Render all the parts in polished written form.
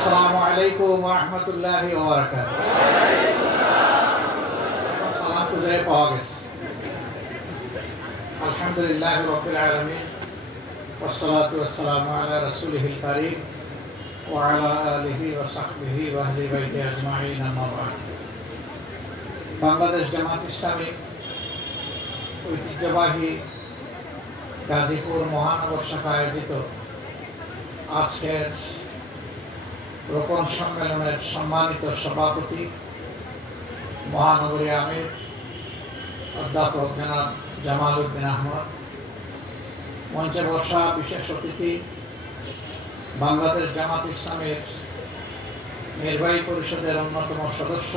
আসসালামু আলাইকুম ওয়া রাহমাতুল্লাহি ওয়া বারাকাতুহু। সালাম তো যায় পাওয়া গেছে। আলহামদুলিল্লাহি রাব্বিল আলামিন ওয়াসসালাতু ওয়াসসালামু আলা রাসূলিহিল কারীম ওয়া আলা আলিহি ওয়া সাহবিহি ওয়া আহলি বাইতি আজমাইন, আম্মা বা'দ। বাংলাদেশ জামাত ইসলামী ঐতিহ্যবাহী গাজীপুর মহানগর শাখা আয়োজিত আজকের রোপণ সম্মেলনের সম্মানিত সভাপতি মহানগরী আমির অধ্যাপক জনাব জামাল উদ্দিন আহমদ, মঞ্চে বসা বিশেষ অতিথি বাংলাদেশ জামাত ইসলামের নির্বাহী পরিষদের অন্যতম সদস্য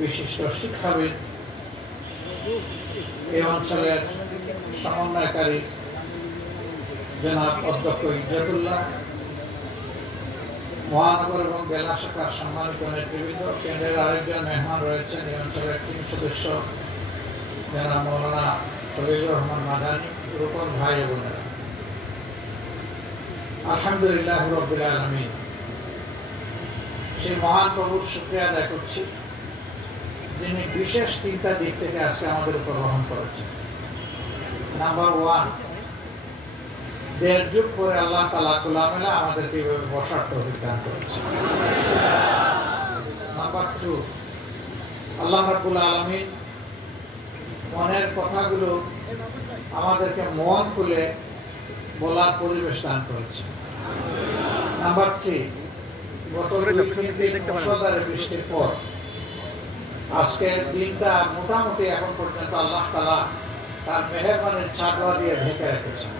বিশিষ্ট শিক্ষাবিদ, এই অঞ্চলের সমন্বয়কারী জনাব অধ্যক্ষ ইজ্জতুল্লাহ, মহানগর এবং জেলা শাখার সম্মানিত নেতৃবৃন্দ, কেন্দ্রের আরেকজন মেহমান রয়েছেন এই অঞ্চলের 3 সদস্য জনাব মৌলানা শফিকুর রহমান মাদানী, রূপন ভাই ও বোনেরা, আলহামদুলিল্লাহ রাব্বিল আলামিন। সেই মহান প্রভুর শুকরিয়া আদায় করছি যিনি বিশেষ 3টা দিক থেকে আজকে আমাদের উপর গ্রহণ করেছেন। নাম্বার 1, 1.5 যুগ পরে আল্লাহ তাআলা খোলামেলা আমাদেরকে এইভাবে বসার তৌফিক দান করেছেন। নাম্বার 2, আল্লাহ রাব্বুল আলামিন মনের কথাগুলো আমাদেরকে মন খুলে বলার পরিবেশ দান করেছেন। নাম্বার 3, গত 2-3 মুষলধারে বৃষ্টির পর আজকের দিনটা মোটামুটি এখন পর্যন্ত আল্লাহ তাআলা তার মেহেরবানির চাদর দিয়ে ঢেকে রেখেছেন।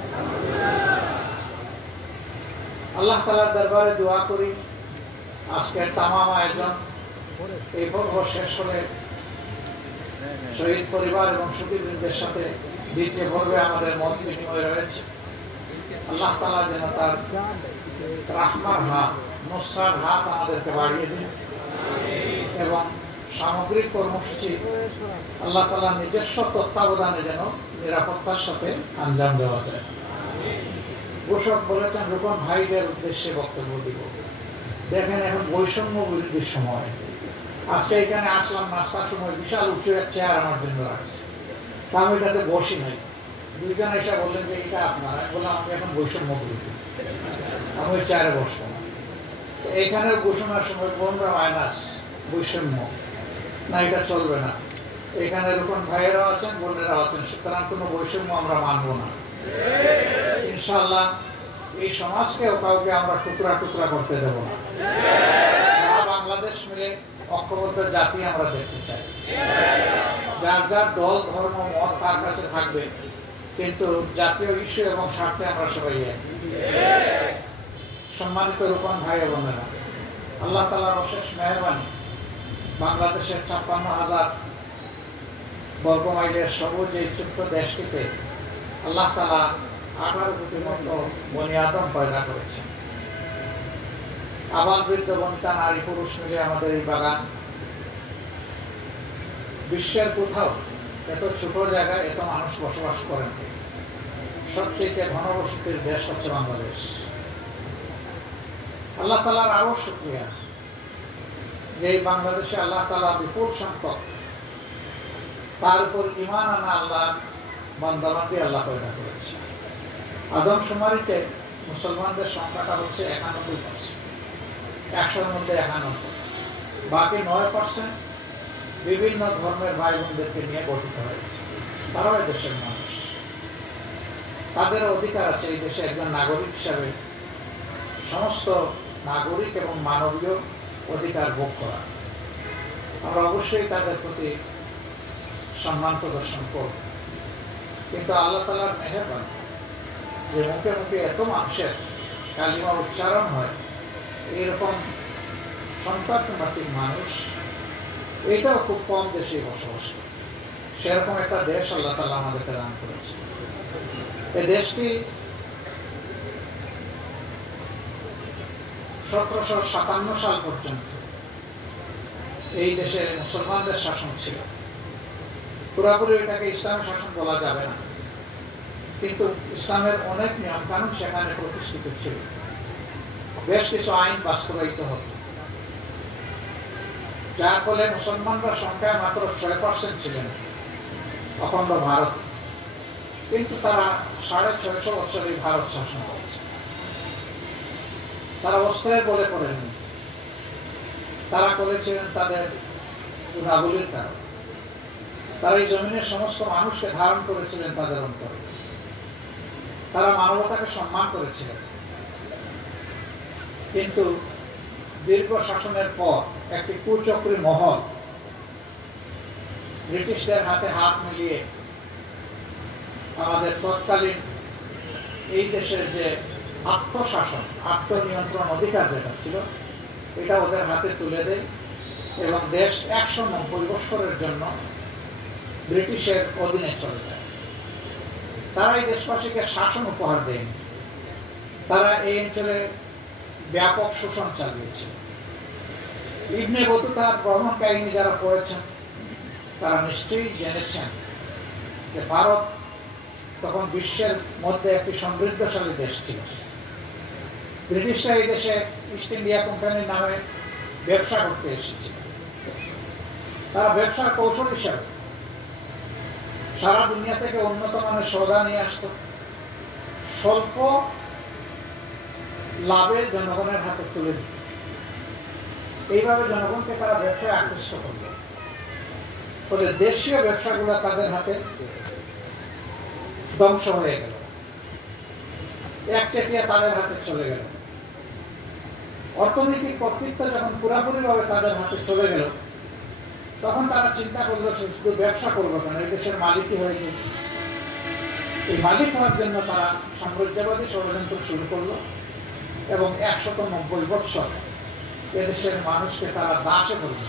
আল্লাহ তাআলার দরবারে দোয়া করি আজকের তামাম আয়োজন এই পর্ব শেষ হলে শহীদ পরিবার এবং সুধীবৃন্দের সাথে দ্বিতীয় পর্বে আমাদের মত বিনিময় রয়েছে। আল্লাহ তাআলা যেন তার রাহমার হাত, নুসরার হাত আমাদেরকে বাড়িয়ে দিন এবং সামগ্রিক কর্মসূচি আল্লাহ তাআলা নিজস্ব তত্ত্বাবধানে যেন নিরাপত্তার সাথে আঞ্জাম দেওয়া যায়। ঘোষক বলেছেন রূপন ভাইদের উদ্দেশ্যে বক্তব্য দিব। দেখেন এখন বৈষম্য বিরোধীর সময়, আজকে এখানে আসলাম নাস্তার সময় বিশাল উঁচু এক চেয়ার আমার জন্য রাখছে, তা আমি এটাতে বসি নাই। 2 জন এসে বললেন যে এটা আপনার, বললাম আমি এখন বৈষম্য বিরোধী, আমি ওই চেয়ারে বসবো না। তো এইখানেও ঘোষণার সময় বোনরা মাইনাস বৈষম্য না, এটা চলবে না। এখানে রূপন ভাইয়েরাও আছেন, বোনেরাও আছেন, সুতরাং কোনো বৈষম্য আমরা মানব না। ইনশাআল্লাহ এই সমাজকেও কাউকে আমরা টুকরা টুকরা করতে দেব না। বাংলাদেশ মিলে ঐক্যবদ্ধ জাতি আমরা দেখতে চাই। যার যার দল, ধর্ম, মত তার কাছে থাকবে, কিন্তু জাতীয় ইস্যু এবং স্বার্থে আমরা সবাই এক। সম্মানিত রূপন ভাই ও বোনেরা, আল্লাহ তাআলার অশেষ মেহেরবানি, বাংলাদেশের 56,000 বর্গ মাইলের সবুজ এই ছোট্ট দেশটিতে আল্লাহ তাআলা 18 কোটির মতো বনি আদম পয়দা করেছেন। আবাল বৃদ্ধ বনিতা নারী পুরুষ মিলে আমাদের এই বাগান, বিশ্বের কোথাও এত ছোট জায়গায় এত মানুষ বসবাস করেন। সবচেয়ে ঘনবসতির দেশ হচ্ছে বাংলাদেশ। আল্লাহ তাআলার আরো শুকরিয়া যে এই বাংলাদেশে আল্লাহ তাআলা বিপুল সংখ্যক তার উপর ঈমান আনা আল্লাহ বান্দাবান্দি আল্লাহ পয়দা করেছে। আদমশুমারিতে মুসলমানদের সংখ্যাটা হচ্ছে 91%, 100-র মধ্যে 91। বাকি 9% বিভিন্ন ধর্মের ভাই বোনদেরকে নিয়ে গঠিত হয়েছে। তারাও এই দেশের মানুষ, তাদের অধিকার আছে এই দেশে একজন নাগরিক হিসাবে সমস্ত নাগরিক এবং মানবীয় অধিকার ভোগ করা। আমরা অবশ্যই তাদের প্রতি সম্মান প্রদর্শন করব, কিন্তু আল্লাহ তাআলার মেহেরবানি যে মুখে মুখে এত মানুষের কালিমা উচ্চারণ হয়, এরকম সন্তানমাতিক মানুষ এটাও খুব কম দেশে বসবাস করে। সেরকম একটা দেশ আল্লাহ তাআলা আমাদেরকে দান করেছে। এই দেশটি 1757 সাল পর্যন্ত এই দেশে মুসলমানদের শাসন ছিল। পুরোপুরি এটাকে ইসলামের শাসন বলা যাবে না, কিন্তু ইসলামের অনেক নিয়ম কানুন সেখানে প্রতিষ্ঠিত ছিল। বেশ কিছু আইন বাস্তবায়িত হতো, যার ফলে মুসলমানরা সংখ্যায় মাত্র 6% ছিলেন অখণ্ড ভারত, কিন্তু তারা 650 বছর এই ভারত শাসন করেছে। তারা অস্ত্রের বলে করেননি, তারা করেছিলেন তাদের গুণাবলীর কারণ। তারা এই জমিনের সমস্ত মানুষকে ধারণ করেছিলেন তাদের অন্তরে, তারা মানবতাকে সম্মান করেছিলেন। কিন্তু দীর্ঘ শাসনের পর একটি কুচক্রী মহল ব্রিটিশদের হাতে হাত মিলিয়ে আমাদের তৎকালীন এই দেশের যে আত্মশাসন, আত্মনিয়ন্ত্রণ অধিকার যেটা ছিল, এটা ওদের হাতে তুলে দেয় এবং দেশ 190 বছরের জন্য ব্রিটিশের অধীনে চলে যায়। তারা এই দেশবাসীকে শাসন উপহার দেয়নি, তারা এই অঞ্চলে ব্যাপক শোষণ চালিয়েছে। ইবনে বতুতার ভ্রমণ কাহিনী যারা পড়েছেন তারা নিশ্চয়ই জেনেছেন যে ভারত তখন বিশ্বের মধ্যে একটি সমৃদ্ধশালী দেশ ছিল। ব্রিটিশরা এই দেশে ইস্ট ইন্ডিয়া কোম্পানির নামে ব্যবসা করতে এসেছে। তারা ব্যবসার কৌশল হিসাবে সারা দুনিয়া থেকে উন্নত মানের সওদা নিয়ে আসতো, স্বল্প লাভে জনগণের হাতে তুলে দিত। এইভাবে জনগণকে তারা ব্যবসায় আকৃষ্ট করল। ফলে দেশীয় ব্যবসাগুলো তাদের হাতে ধ্বংস হয়ে গেল, একচেটিয়া তাদের হাতে চলে গেল। অর্থনৈতিক কর্তৃত্ব যখন পুরাপুরিভাবে তাদের হাতে চলে গেল, তখন তারা চিন্তা করলো শুধু ব্যবসা করবো কেন, এই দেশের মালিকই হয়ে গেল। এই মালিক হওয়ার জন্য তারা সাম্রাজ্যবাদী ষড়যন্ত্র শুরু করলো এবং 190 বছর এদেশের মানুষকে তারা দাসে করল।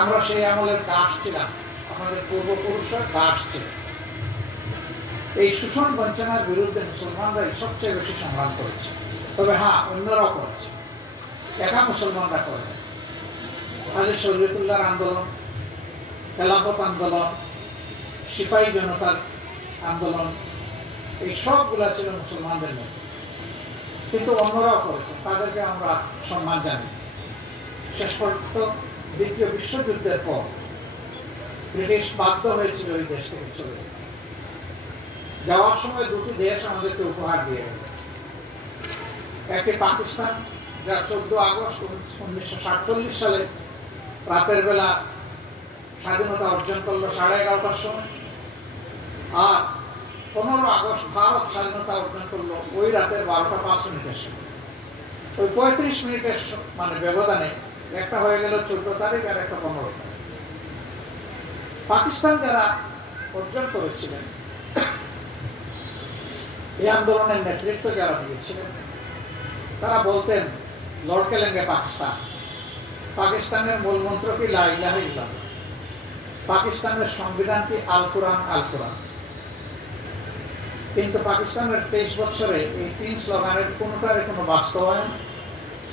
আমরা সেই আমলের দাস ছিলাম, আমাদের পূর্বপুরুষরা দাস ছিল। এই শোষণ বঞ্চনার বিরুদ্ধে মুসলমানরা সবচেয়ে বেশি সংগ্রাম করেছে। তবে হ্যাঁ, অন্যরাও করেছে, একা মুসলমানরা করে। হাজী শরীয়তুল্লাহর আন্দোলন, খেলাফত আন্দোলন, সিপাহী জনতার আন্দোলন, এই সবগুলা ছিল মুসলমানদের মধ্যে, কিন্তু অন্যরাও করেছে, তাদেরকে আমরা সম্মান জানি। শেষ পর্যন্ত দ্বিতীয় বিশ্বযুদ্ধের পর ব্রিটিশ বাধ্য হয়েছিল ওই দেশ থেকে চলে যেতে। যাওয়ার সময় দুটি দেশ আমাদেরকে উপহার দিয়ে গেল। একটি পাকিস্তান, যা 14 আগস্ট 1947 সালে রাতের বেলা স্বাধীনতা অর্জন করলো 11:30টার সময়, আর 15 আগস্ট ভারত স্বাধীনতা অর্জন করলো ওই রাতের 12:05 সময়। ওই 35 মিনিটের মানে ব্যবধানে একটা হয়ে গেল 14 তারিখ আর একটা 15 তারিখ। পাকিস্তান যারা অর্জন করেছিলেন, এই আন্দোলনের নেতৃত্ব যারা দিয়েছিলেন, তারা বলতেন লড়কে লেঙ্গে পাকিস্তান। পাকিস্তানের মূল মন্ত্র কি লা ইলাহা ইল্লাল্লাহ, পাকিস্তানের সংবিধান কি আল কোরআন আল কোরআন। কিন্তু পাকিস্তানের 23 বছরে এই 3 স্লোগানের কোনোটারই কোনো বাস্তবায়ন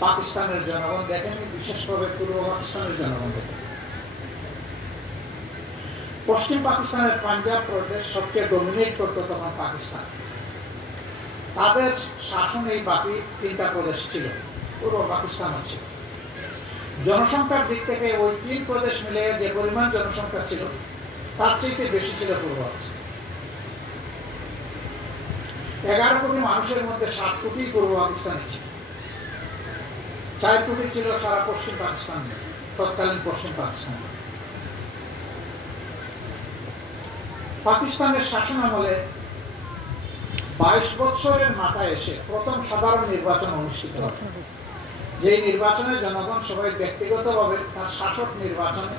পাকিস্তানের জনগণ দেখেনি, বিশেষভাবে পূর্ব পাকিস্তানের জনগণ দেখেনি। পশ্চিম পাকিস্তানের পাঞ্জাব প্রদেশ সবচেয়ে ডমিনেট করতো তখন পাকিস্তান। তাদের শাসনেই বাকি 3টা প্রদেশ ছিল, পূর্ব পাকিস্তানও ছিল। জনসংখ্যার দিক থেকে ওই 3 প্রদেশ মিলে যে পরিমাণ জনসংখ্যা ছিল, তার চাইতে বেশি ছিল পূর্ব পাকিস্তান। 11 কোটি মানুষের মধ্যে 7 কোটি পূর্ব পাকিস্তানে ছিল, 4 কোটি ছিল সারা পশ্চিম পাকিস্তান, তৎকালীন পশ্চিম পাকিস্তান। পাকিস্তানের শাসন আমলে 22 বছরের মাথায় এসে প্রথম সাধারণ নির্বাচন অনুষ্ঠিত হয়। যেই নির্বাচনে জনগণ সবাই ব্যক্তিগতভাবে তার শাসক নির্বাচনে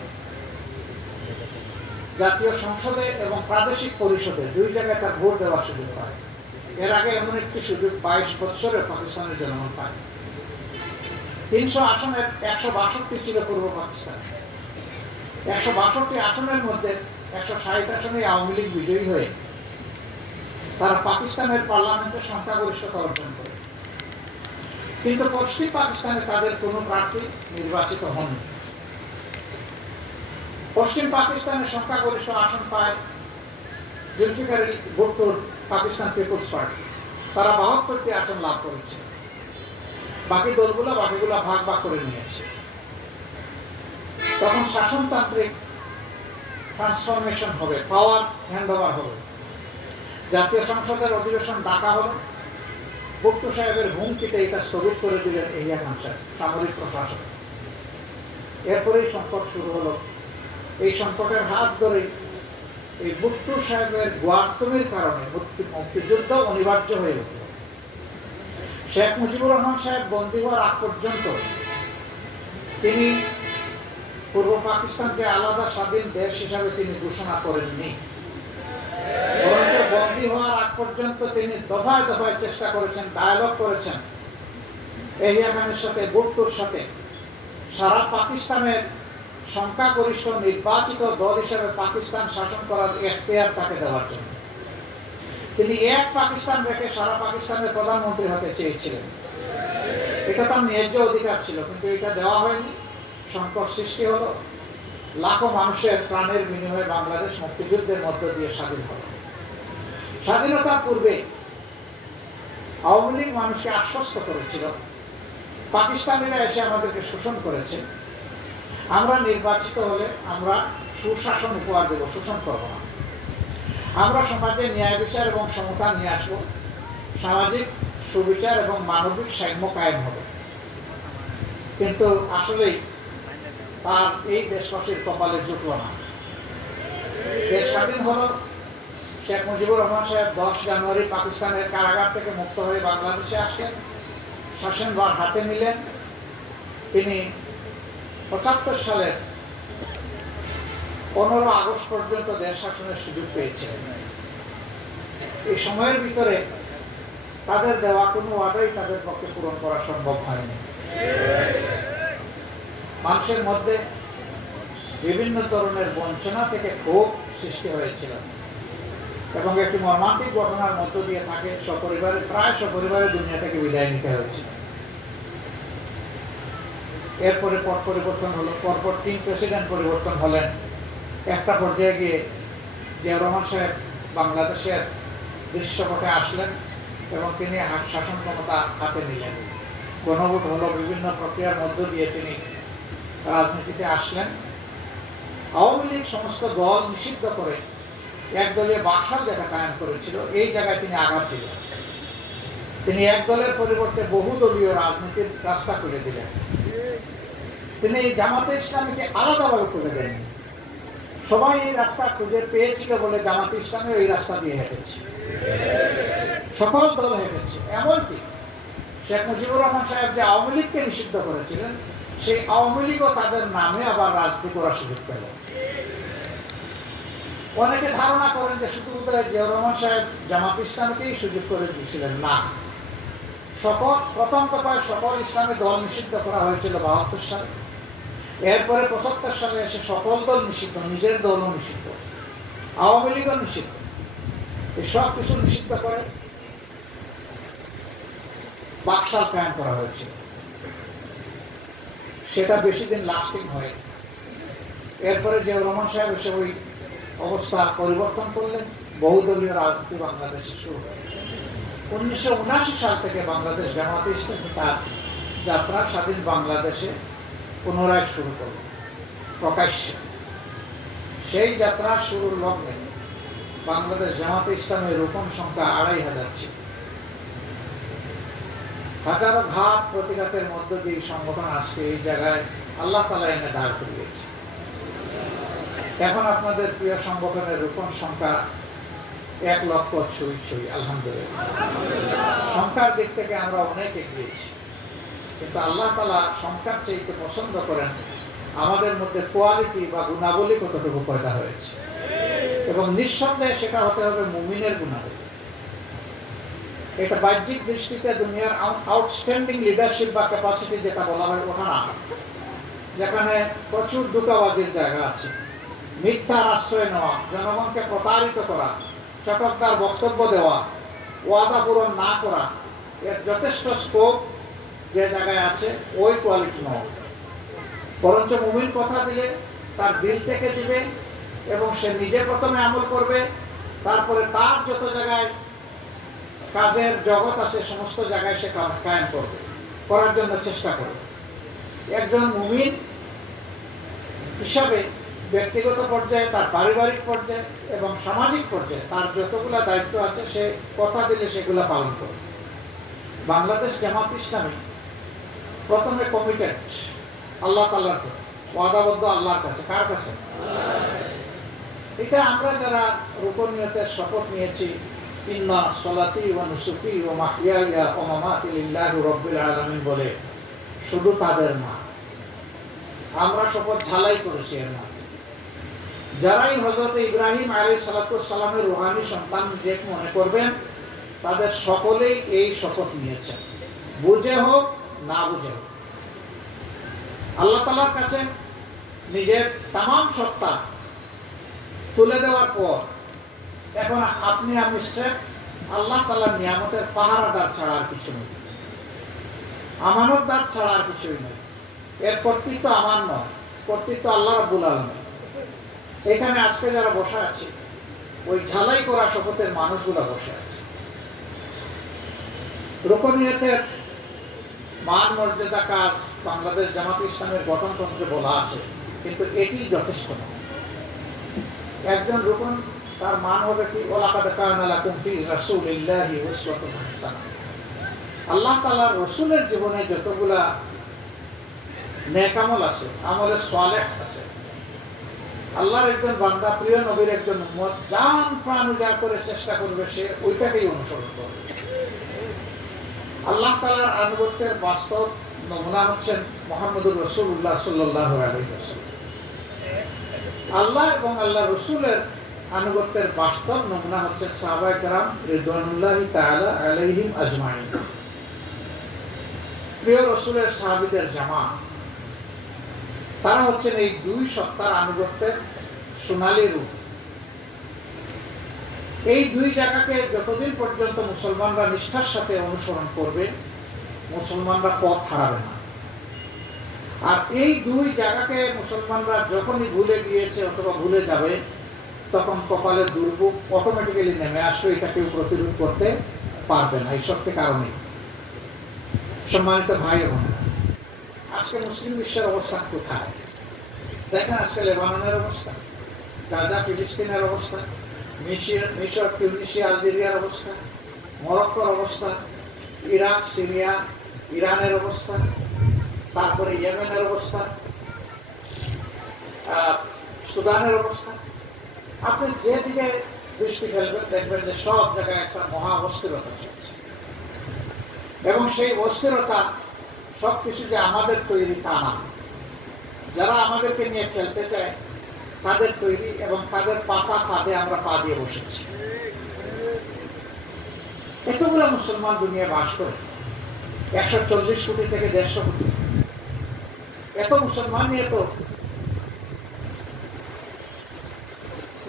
জাতীয় সংসদে এবং প্রাদেশিক পরিষদে 2 জায়গায় তার ভোট দেওয়ার সুযোগ পায়। এর আগে এমন একটি সুযোগ 22 বছরে পাকিস্তানের জনগণ পায়। 300 আসনের 162 ছিল পূর্ব পাকিস্তান। 162 আসনের মধ্যে 160 আসনে আওয়ামী লীগ বিজয়ী হয়ে তারা পাকিস্তানের পার্লামেন্টের সংখ্যাগরিষ্ঠতা অর্জন করে। কিন্তু পশ্চিম পাকিস্তানে তাদের কোনো প্রার্থী নির্বাচিত হননি। পশ্চিম পাকিস্তানের সংখ্যাগরিষ্ঠ আসন পায় জুলফিকার আলী ভুট্টোর পাকিস্তান পিপলস পার্টি। তারা 72টি আসন লাভ করেছে। বাকি দলগুলো বাকিগুলো ভাগ ভাগ করে নিয়েছে। তখন শাসনতান্ত্রিক ট্রান্সফরমেশন হবে, পাওয়ার হ্যান্ডওভার হবে। জাতীয় সংসদের অধিবেশন ডাকা হলো। ভুট্টো সাহেবের হুমকিতে এটা স্থগিত করে দিলেন এহিয়া খান সাহেব, সামরিক প্রশাসন। এরপরেই সংকট শুরু হলো। এই সংকটের হাত ধরে এই ভুট্টো সাহেবের গোয়ার্তমের কারণে মুক্তিযুদ্ধ অনিবার্য হয়ে উঠল। শেখ মুজিবুর রহমান সাহেব বন্দী হওয়ার আগ পর্যন্ত তিনি পূর্ব পাকিস্তানকে আলাদা স্বাধীন দেশ হিসাবে তিনি ঘোষণা করেননি। বরঞ্চ বন্দী হওয়ার আগ পর্যন্ত তিনি দফায় দফায় চেষ্টা করেছেন, ডায়ালগ করেছেন এহিয়া খানের সাথে, ভুট্টোর সাথে, সারা পাকিস্তানের সংখ্যাগরিষ্ঠ নির্বাচিত দল হিসেবে পাকিস্তান শাসন করার এখতিয়ার তাকে দেওয়ার জন্য। তিনি এক পাকিস্তান রেখে সারা পাকিস্তানের প্রধানমন্ত্রী হতে চেয়েছিলেন। এটা তার ন্যায্য অধিকার ছিল, কিন্তু এটা দেওয়া হয়নি। সংকট সৃষ্টি হলো। লাখো মানুষের প্রাণের বিনিময়ে বাংলাদেশ মুক্তিযুদ্ধের মধ্য দিয়ে স্বাধীন হল। স্বাধীনতার পূর্বে আওয়ামী লীগ মানুষকে আশ্বস্ত করেছিল, পাকিস্তানিরা এসে আমাদেরকে শোষণ করেছে, আমরা নির্বাচিত হলে আমরা সুশাসন উপহার দেব, শোষণ করব না। আমরা সমাজে ন্যায় বিচার এবং সমতা নিয়ে আসবো, সামাজিক সুবিচার এবং মানবিক সাম্য কায়েম হবে। কিন্তু আসলেই তার এই দেশবাসীর কপালে জুটল না। দেশ স্বাধীন হলো। শেখ মুজিবুর রহমান সাহেব 10 জানুয়ারি পাকিস্তানের কারাগার থেকে মুক্ত হয়ে বাংলাদেশে আসেন, শাসনভার হাতে নিলেন। তিনি 75 সালের 15 আগস্ট পর্যন্ত দেশ শাসনের সুযোগ পেয়েছিলেন। এই সময়ের ভিতরে তাদের দেওয়া কোনো ওয়াদাই তাদের পক্ষে পূরণ করা সম্ভব হয়নি। মানুষের মধ্যে বিভিন্ন ধরনের বঞ্চনা থেকে ক্ষোভ সৃষ্টি হয়েছিল এবং একটি মর্মান্তিক ঘটনার মধ্য দিয়ে তাকে প্রায় সপরিবারে দুনিয়া থেকে বিদায় নিতে হয়েছিল। এরপরে পট পরিবর্তন হলো, পরপর 3 প্রেসিডেন্ট পরিবর্তন হলেন। একটা পর্যায়ে গিয়ে জিয়াউর রহমান সাহেব বাংলাদেশের দৃশ্যপটে আসলেন এবং তিনি শাসন ক্ষমতা হাতে নিলেন। গণভোট হলো, বিভিন্ন প্রক্রিয়ার মধ্য দিয়ে তিনি রাজনীতিতে আসলেন। আওয়ামী লীগ সমস্ত দল নিষিদ্ধ করে একদলীয় বাকশাল যেটা কায়েম করেছিল, এই জায়গায় তিনি আঘাত দিলেন। তিনি এক দলের পরিবর্তে বহুদলীয় রাজনীতির রাস্তা খুলে দিলেন। তিনি জামাতে ইসলামীকে আলাদাভাবে খুলে দেন। সবাই এই রাস্তা খুঁজে পেয়েছিল বলে জামাতে ইসলামী এই রাস্তা দিয়ে হেঁটেছে, সকল দল হেঁটেছে। এমনকি শেখ মুজিবুর রহমান সাহেব যে আওয়ামী লীগকে নিষিদ্ধ করেছিলেন, সেই আওয়ামী লীগও তাদের নামে আবার রাজনীতি করার সুযোগ পেল। অনেকে ধারণা করেন যে শুধু জিয়াউর রহমান সাহেব জামাত ইসলামীকেই সুযোগ করে দিয়েছিলেন। না, প্রথম দফায় সকল ইসলামী দল নিষিদ্ধ করা হয়েছিল 72 সালে। এরপরে 75 সালে এসে সকল দল নিষিদ্ধ, নিজের দলও নিষিদ্ধ, আওয়ামী লীগও নিষিদ্ধ। এই সব কিছু নিষিদ্ধ করে বাকশাল কায়েম করা হয়েছিল। সেটা বেশি দিন লাস্টিং হয়। এরপরে জিয়াউর রহমান সাহেব এসে ওই অবস্থা পরিবর্তন করলেন, বহুদলীয় রাজনীতি বাংলাদেশে শুরু হয়। 1979 সাল থেকে বাংলাদেশ জামাতে ইসলামী তার যাত্রা স্বাধীন বাংলাদেশে পুনরায় শুরু করল প্রকাশ্যে। সেই যাত্রা শুরুর লগ্নে বাংলাদেশ জামাতে ইসলামের রোপণ সংখ্যা 2500 ছিল। হাজারো ঘাত প্রতিঘাতের মধ্য দিয়ে সংগঠন আজকে এই জায়গায় আল্লাহ তাআলা এনে দাঁড় করিয়েছে। এখন আপনাদের প্রিয় সংগঠনের রোপণ সংখ্যা 1 লক্ষ ছুঁই। আলহামদুলিল্লাহ, সংখ্যার দিক থেকে আমরা অনেক এগিয়েছি, কিন্তু আল্লাহ তাআলা সংখ্যার চাইতে পছন্দ করেন আমাদের মধ্যে কোয়ালিটি বা গুণাবলী কতটুকু পয়দা হয়েছে, এবং নিঃসন্দেহে সেটা হতে হবে মুমিনের গুণাবলী। এটা বাহ্যিক দৃষ্টিতে দুনিয়ার আউটস্ট্যান্ডিং লিডারশিপ বা ক্যাপাসিটি যেটা বলা হয় ওটা না, যেখানে প্রচুর ধোঁকাবাজির জায়গা আছে, মিথ্যার আশ্রয় নেওয়া, জনগণকে প্রতারিত করা, চটকদার বক্তব্য দেওয়া, ওয়াদা পূরণ না করা, এর যথেষ্ট স্কোপ যে জায়গায় আছে ওই কোয়ালিটি নয়। বরঞ্চ মুমিন কথা দিলে তার দিল থেকে দিবে এবং সে নিজে প্রথমে আমল করবে, তারপরে তার যত জায়গায় কাজের জগৎ আছে, সমস্ত জায়গায় সে কায়েম করবে, করার জন্য চেষ্টা করবে। একজন মুমিন হিসাবে ব্যক্তিগত পর্যায়ে, তার পারিবারিক পর্যায়ে এবং সামাজিক পর্যায়ে তার যতগুলো দায়িত্ব আছে সে কথা দিলে সেগুলো পালন করবে। বাংলাদেশ জামাত ইসলামী প্রথমে কমিটেড আল্লাহ তাআলার কাছে, ওয়াদাবদ্ধ আল্লাহর কাছে। কার কাছে? এটা আমরা যারা রুকনিয়তের শপথ নিয়েছি, ইন্না সলাতি ওয়া নুসুকি ওয়া মাহইয়ায়া ওয়া মামাতি লিল্লাহি রাব্বিল আলামিন বলে, শুধু তাদের না, আমরা শপথ ঝালাই করেছি এর না। যারাই হযরত ইব্রাহিম আলাইহিস সালাতু ওয়াস সালামের রূহানী সন্তান যে মনে করবেন, তাদের সকলেই এই শপথ নিয়েছেন, বুঝে হোক না বুঝে হোক। আল্লাহ তাআলার কাছে নিজের তামাম সত্তা তুলে দেওয়ার পর এখন আপনি আমি স্রেফ আল্লাহ তাআলার নিয়ামতের পাহারাদার ছাড়া আর কিছু নেই, আমানতদার ছাড়া আর কিছুই নেই। এর কর্তৃত্ব আমার নয়, কর্তৃত্ব আল্লাহ রাব্বুল আলামিন। এখানে আজকে যারা বসে আছে, ওই ঝালাই করা শপথের মানুষগুলো বসে আছে। রুকনিয়তের মান মর্যাদা কাজ বাংলাদেশ জামাত ইসলামের গঠনতন্ত্রে বলা আছে, কিন্তু এটি যথেষ্ট নয়। একজন রুকন, তার মান হবে কি? ওয়ালাকাদ কানা লাকুম ফি রাসূলিল্লাহি উসওয়াতুন হাসানাহ। আল্লাহ তাআলার রাসূলের জীবনে যতগুলা নেক আমল আছে, আমলে সালেহ আছে, আল্লাহর একজন বান্দা, প্রিয় নবীর একজন উম্মত জান প্রাণ উজাড় করে চেষ্টা করবে, সে ওইটাকেই অনুসরণ করবে। আল্লাহ তাআলার আনুগত্যের বাস্তব নমুনা হচ্ছেন মুহাম্মদুর রাসূলুল্লাহ সাল্লাল্লাহু আলাইহি ওয়াসাল্লাম। আল্লাহ এবং আল্লাহ রাসূলের আনুগত্যের বাস্তব নমুনা হচ্ছেন সাহাবায়ে কেরাম রিদওয়ানুল্লাহি তাআলা আলাইহিম আজমাইন। প্রিয় রাসূলের সাহাবীদের জামাত, তারা হচ্ছেন এই দুই সত্তার আনুগত্যের সোনালী রূপ। এই দুই জায়গাকে যতদিন পর্যন্ত মুসলমানরা নিষ্ঠার সাথে অনুসরণ করবে, মুসলমানরা পথ হারাবে না। আর এই দুই জায়গাকে মুসলমানরা যখনই ভুলে গিয়েছে অথবা ভুলে যাবে, তখন কপালের দুর্ভোগ অটোমেটিক্যালি নেমে আসবে, এটা কেউ প্রতিরোধ করতে পারবে না এই সত্যি কারণে। সম্মানিত ভাই ও বোনেরা, আজকে মুসলিম বিশ্বের অবস্থা কোথায়? দেখেন আজকে লেবাননের অবস্থা, গাজা ফিলিস্তিনের অবস্থা, মিশর, তিউনিসিয়া, আলজেরিয়ার অবস্থা, মরক্কোর অবস্থা, ইরাক, সিরিয়া, ইরানের অবস্থা, তারপরে ইয়েমেনের অবস্থা, সুদানের অবস্থা। আপনি যেদিকে দৃষ্টি ফেলবেন দেখবেন যে সব জায়গায় একটা মহা অস্থিরতা চলছে, এবং সেই অস্থিরতা সবকিছু যে আমাদের তৈরি তা না। যারা আমাদেরকে নিয়ে খেলতে চায় তাদের তৈরি, এবং তাদের পাতা ফাঁদে আমরা পা দিয়ে বসেছি। এতগুলো মুসলমান দুনিয়ায় বাস করে, 140 কোটি থেকে 150 কোটি। এত মুসলমান নিয়ে তো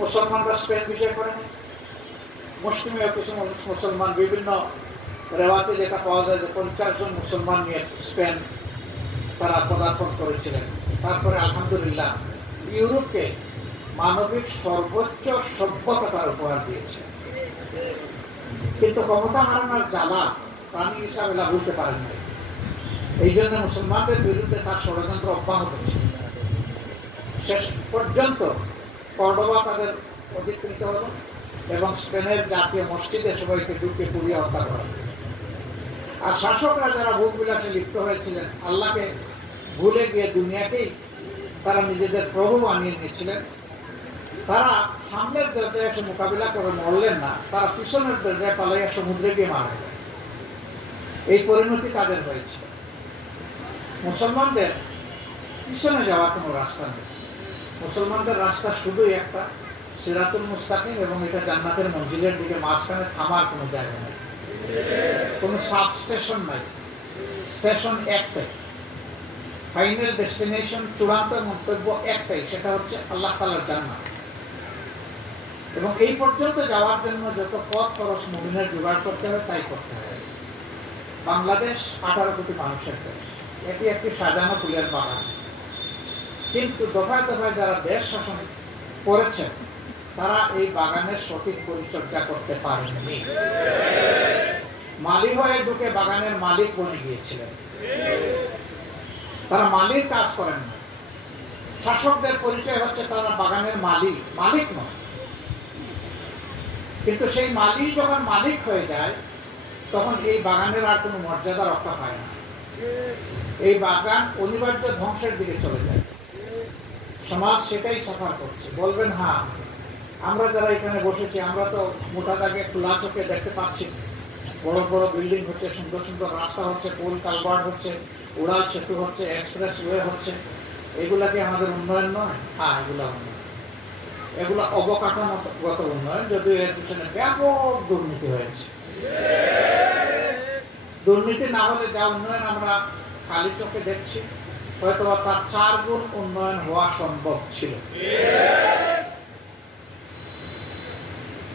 মুসলমানরা স্পেন বিজয় করেন। মুসলিমেও কিছু মুসলমান, বিভিন্ন রেওয়াতে যেটা পাওয়া যায় যে 50 জন মুসলমান নিয়ে স্পেন তারা পদার্পণ করেছিলেন। তারপরে আলহামদুলিল্লাহ ইউরোপকে মানবিক সর্বোচ্চ সভ্যতা তার উপহার দিয়েছে, কিন্তু ক্ষমতা হারানোর জ্বালা প্রাণী হিসাবে লাভ হতে পারেন নাই। এই জন্য মুসলমানদের বিরুদ্ধে তার ষড়যন্ত্র অব্যাহত ছিল। শেষ পর্যন্ত কর্ডোবা তাদের অধিকৃত হল, এবং স্পেনের জাতীয় মসজিদে সবাইকে ঢুকে পুড়িয়ে হত্যা করা। আর শাসকরা যারা ভোগ বিলাসে লিপ্ত হয়েছিলেন, আল্লাহকে ভুলে গিয়ে দুনিয়াকেই তারা নিজেদের প্রভু বানিয়ে নিয়েছিলেন, তারা সামনের দরজায় এসে মোকাবিলা করে মরলেন না, তারা পিছনের দরজায় পালাইয়া সমুদ্রে গিয়ে মারা গেলেন। এই পরিণতি তাদের হয়েছে। মুসলমানদের পিছনে যাওয়ার কোনো রাস্তা নেই। মুসলমানদের রাস্তা শুধুই একটা, সিরাতুল মুস্তাকিম, এবং এটা জান্নাতের মঞ্জিলের দিকে। মাঝখানে থামার কোনো জায়গা নেই, কোনো সাব স্টেশন নাই, স্টেশন একটাই, ফাইনাল ডেস্টিনেশন, চূড়ান্ত মন্তব্য একটাই, সেটা হচ্ছে আল্লাহ তাআলার জান্নাত। এবং এই পর্যন্ত যাওয়ার জন্য যত পথ খরচ মুমিনের জোগাড় করতে হবে তাই করতে হবে। বাংলাদেশ 18 কোটি মানুষের দেশ, এটি একটি সাজানো ফুলের বাগান, কিন্তু দফায় দফায় যারা দেশ শাসন করেছেন তারা এই বাগানের সঠিক পরিচর্যা করতে পারেননি। মালি হয়ে ঢুকে বাগানের মালিক বনে গিয়েছিলেন। তারা মালিক কাজ করেন না। শাসকদের পরিচয় হচ্ছে তারা বাগানের মালিক নয়। কিন্তু সেই মালিক যখন মালিক হয়ে যায় তখন এই বাগানের আর কোনো মর্যাদা রক্ষা পায় না। এই বাগান অনিবার্য ধ্বংসের দিকে চলে যায়। সমাজ সেটাই সাফার করছে। বলবেন হ্যাঁ, আমরা যারা এখানে বসেছি আমরা তো মোটা দাগে খোলা চোখে দেখতে পাচ্ছি, বড় বড় বিল্ডিং হচ্ছে, সুন্দর সুন্দর রাস্তা হচ্ছে, পোল কালভার্ট হচ্ছে, উড়াল সেতু হচ্ছে, এক্সপ্রেস ওয়ে হচ্ছে। এগুলা কি আমাদের উন্নয়ন নয়? হ্যাঁ, এগুলা উন্নয়ন। এগুলা অবকাঠামোগত উন্নয়ন, যদিও এর পিছনে ব্যাপক দুর্নীতি হয়েছে। দুর্নীতি না হলে যা উন্নয়ন আমরা খালি চোখে দেখছি, হয়তো তার 4 গুণ উন্নয়ন হওয়া সম্ভব ছিল।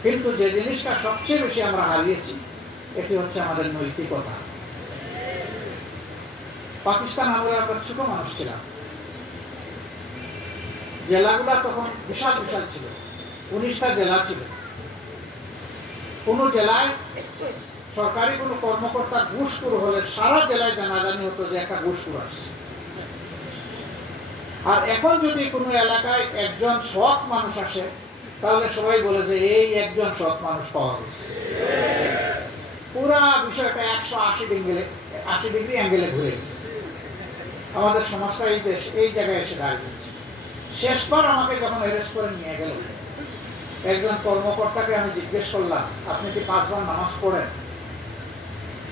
কিন্তু যে জিনিসটা সবচেয়ে বেশি আমরা হারিয়েছি এটি হচ্ছে আমাদের নৈতিকতা। পাকিস্তান আমলে আমরা ছোট মানুষ ছিলাম। জেলাগুলা তখন বিশাল বিশাল ছিল, 19টা জেলা ছিল। কোন জেলায় সরকারি কোন কর্মকর্তা ঘুষখোর হলে সারা জেলায় জানাজানি হতো যে একটা ঘুষখোর আসছে। আর এখন যদি কোনো এলাকায় একজন সৎ মানুষ আসে তাহলে সবাই বলে যে এই একজন সৎ মানুষ পাওয়া গেছে। পুরা বিষয়টা 180 ডিগ্রি অ্যাঙ্গেলে ঘুরে গেছে। আমাদের সমাজটা এই জায়গায় এসে দাঁড়িয়েছে। শেষবার আমাকে যখন অ্যারেস্ট করে নিয়ে গেল, একজন কর্মকর্তাকে আমি জিজ্ঞেস করলাম, আপনি কি 5 বার নামাজ পড়েন?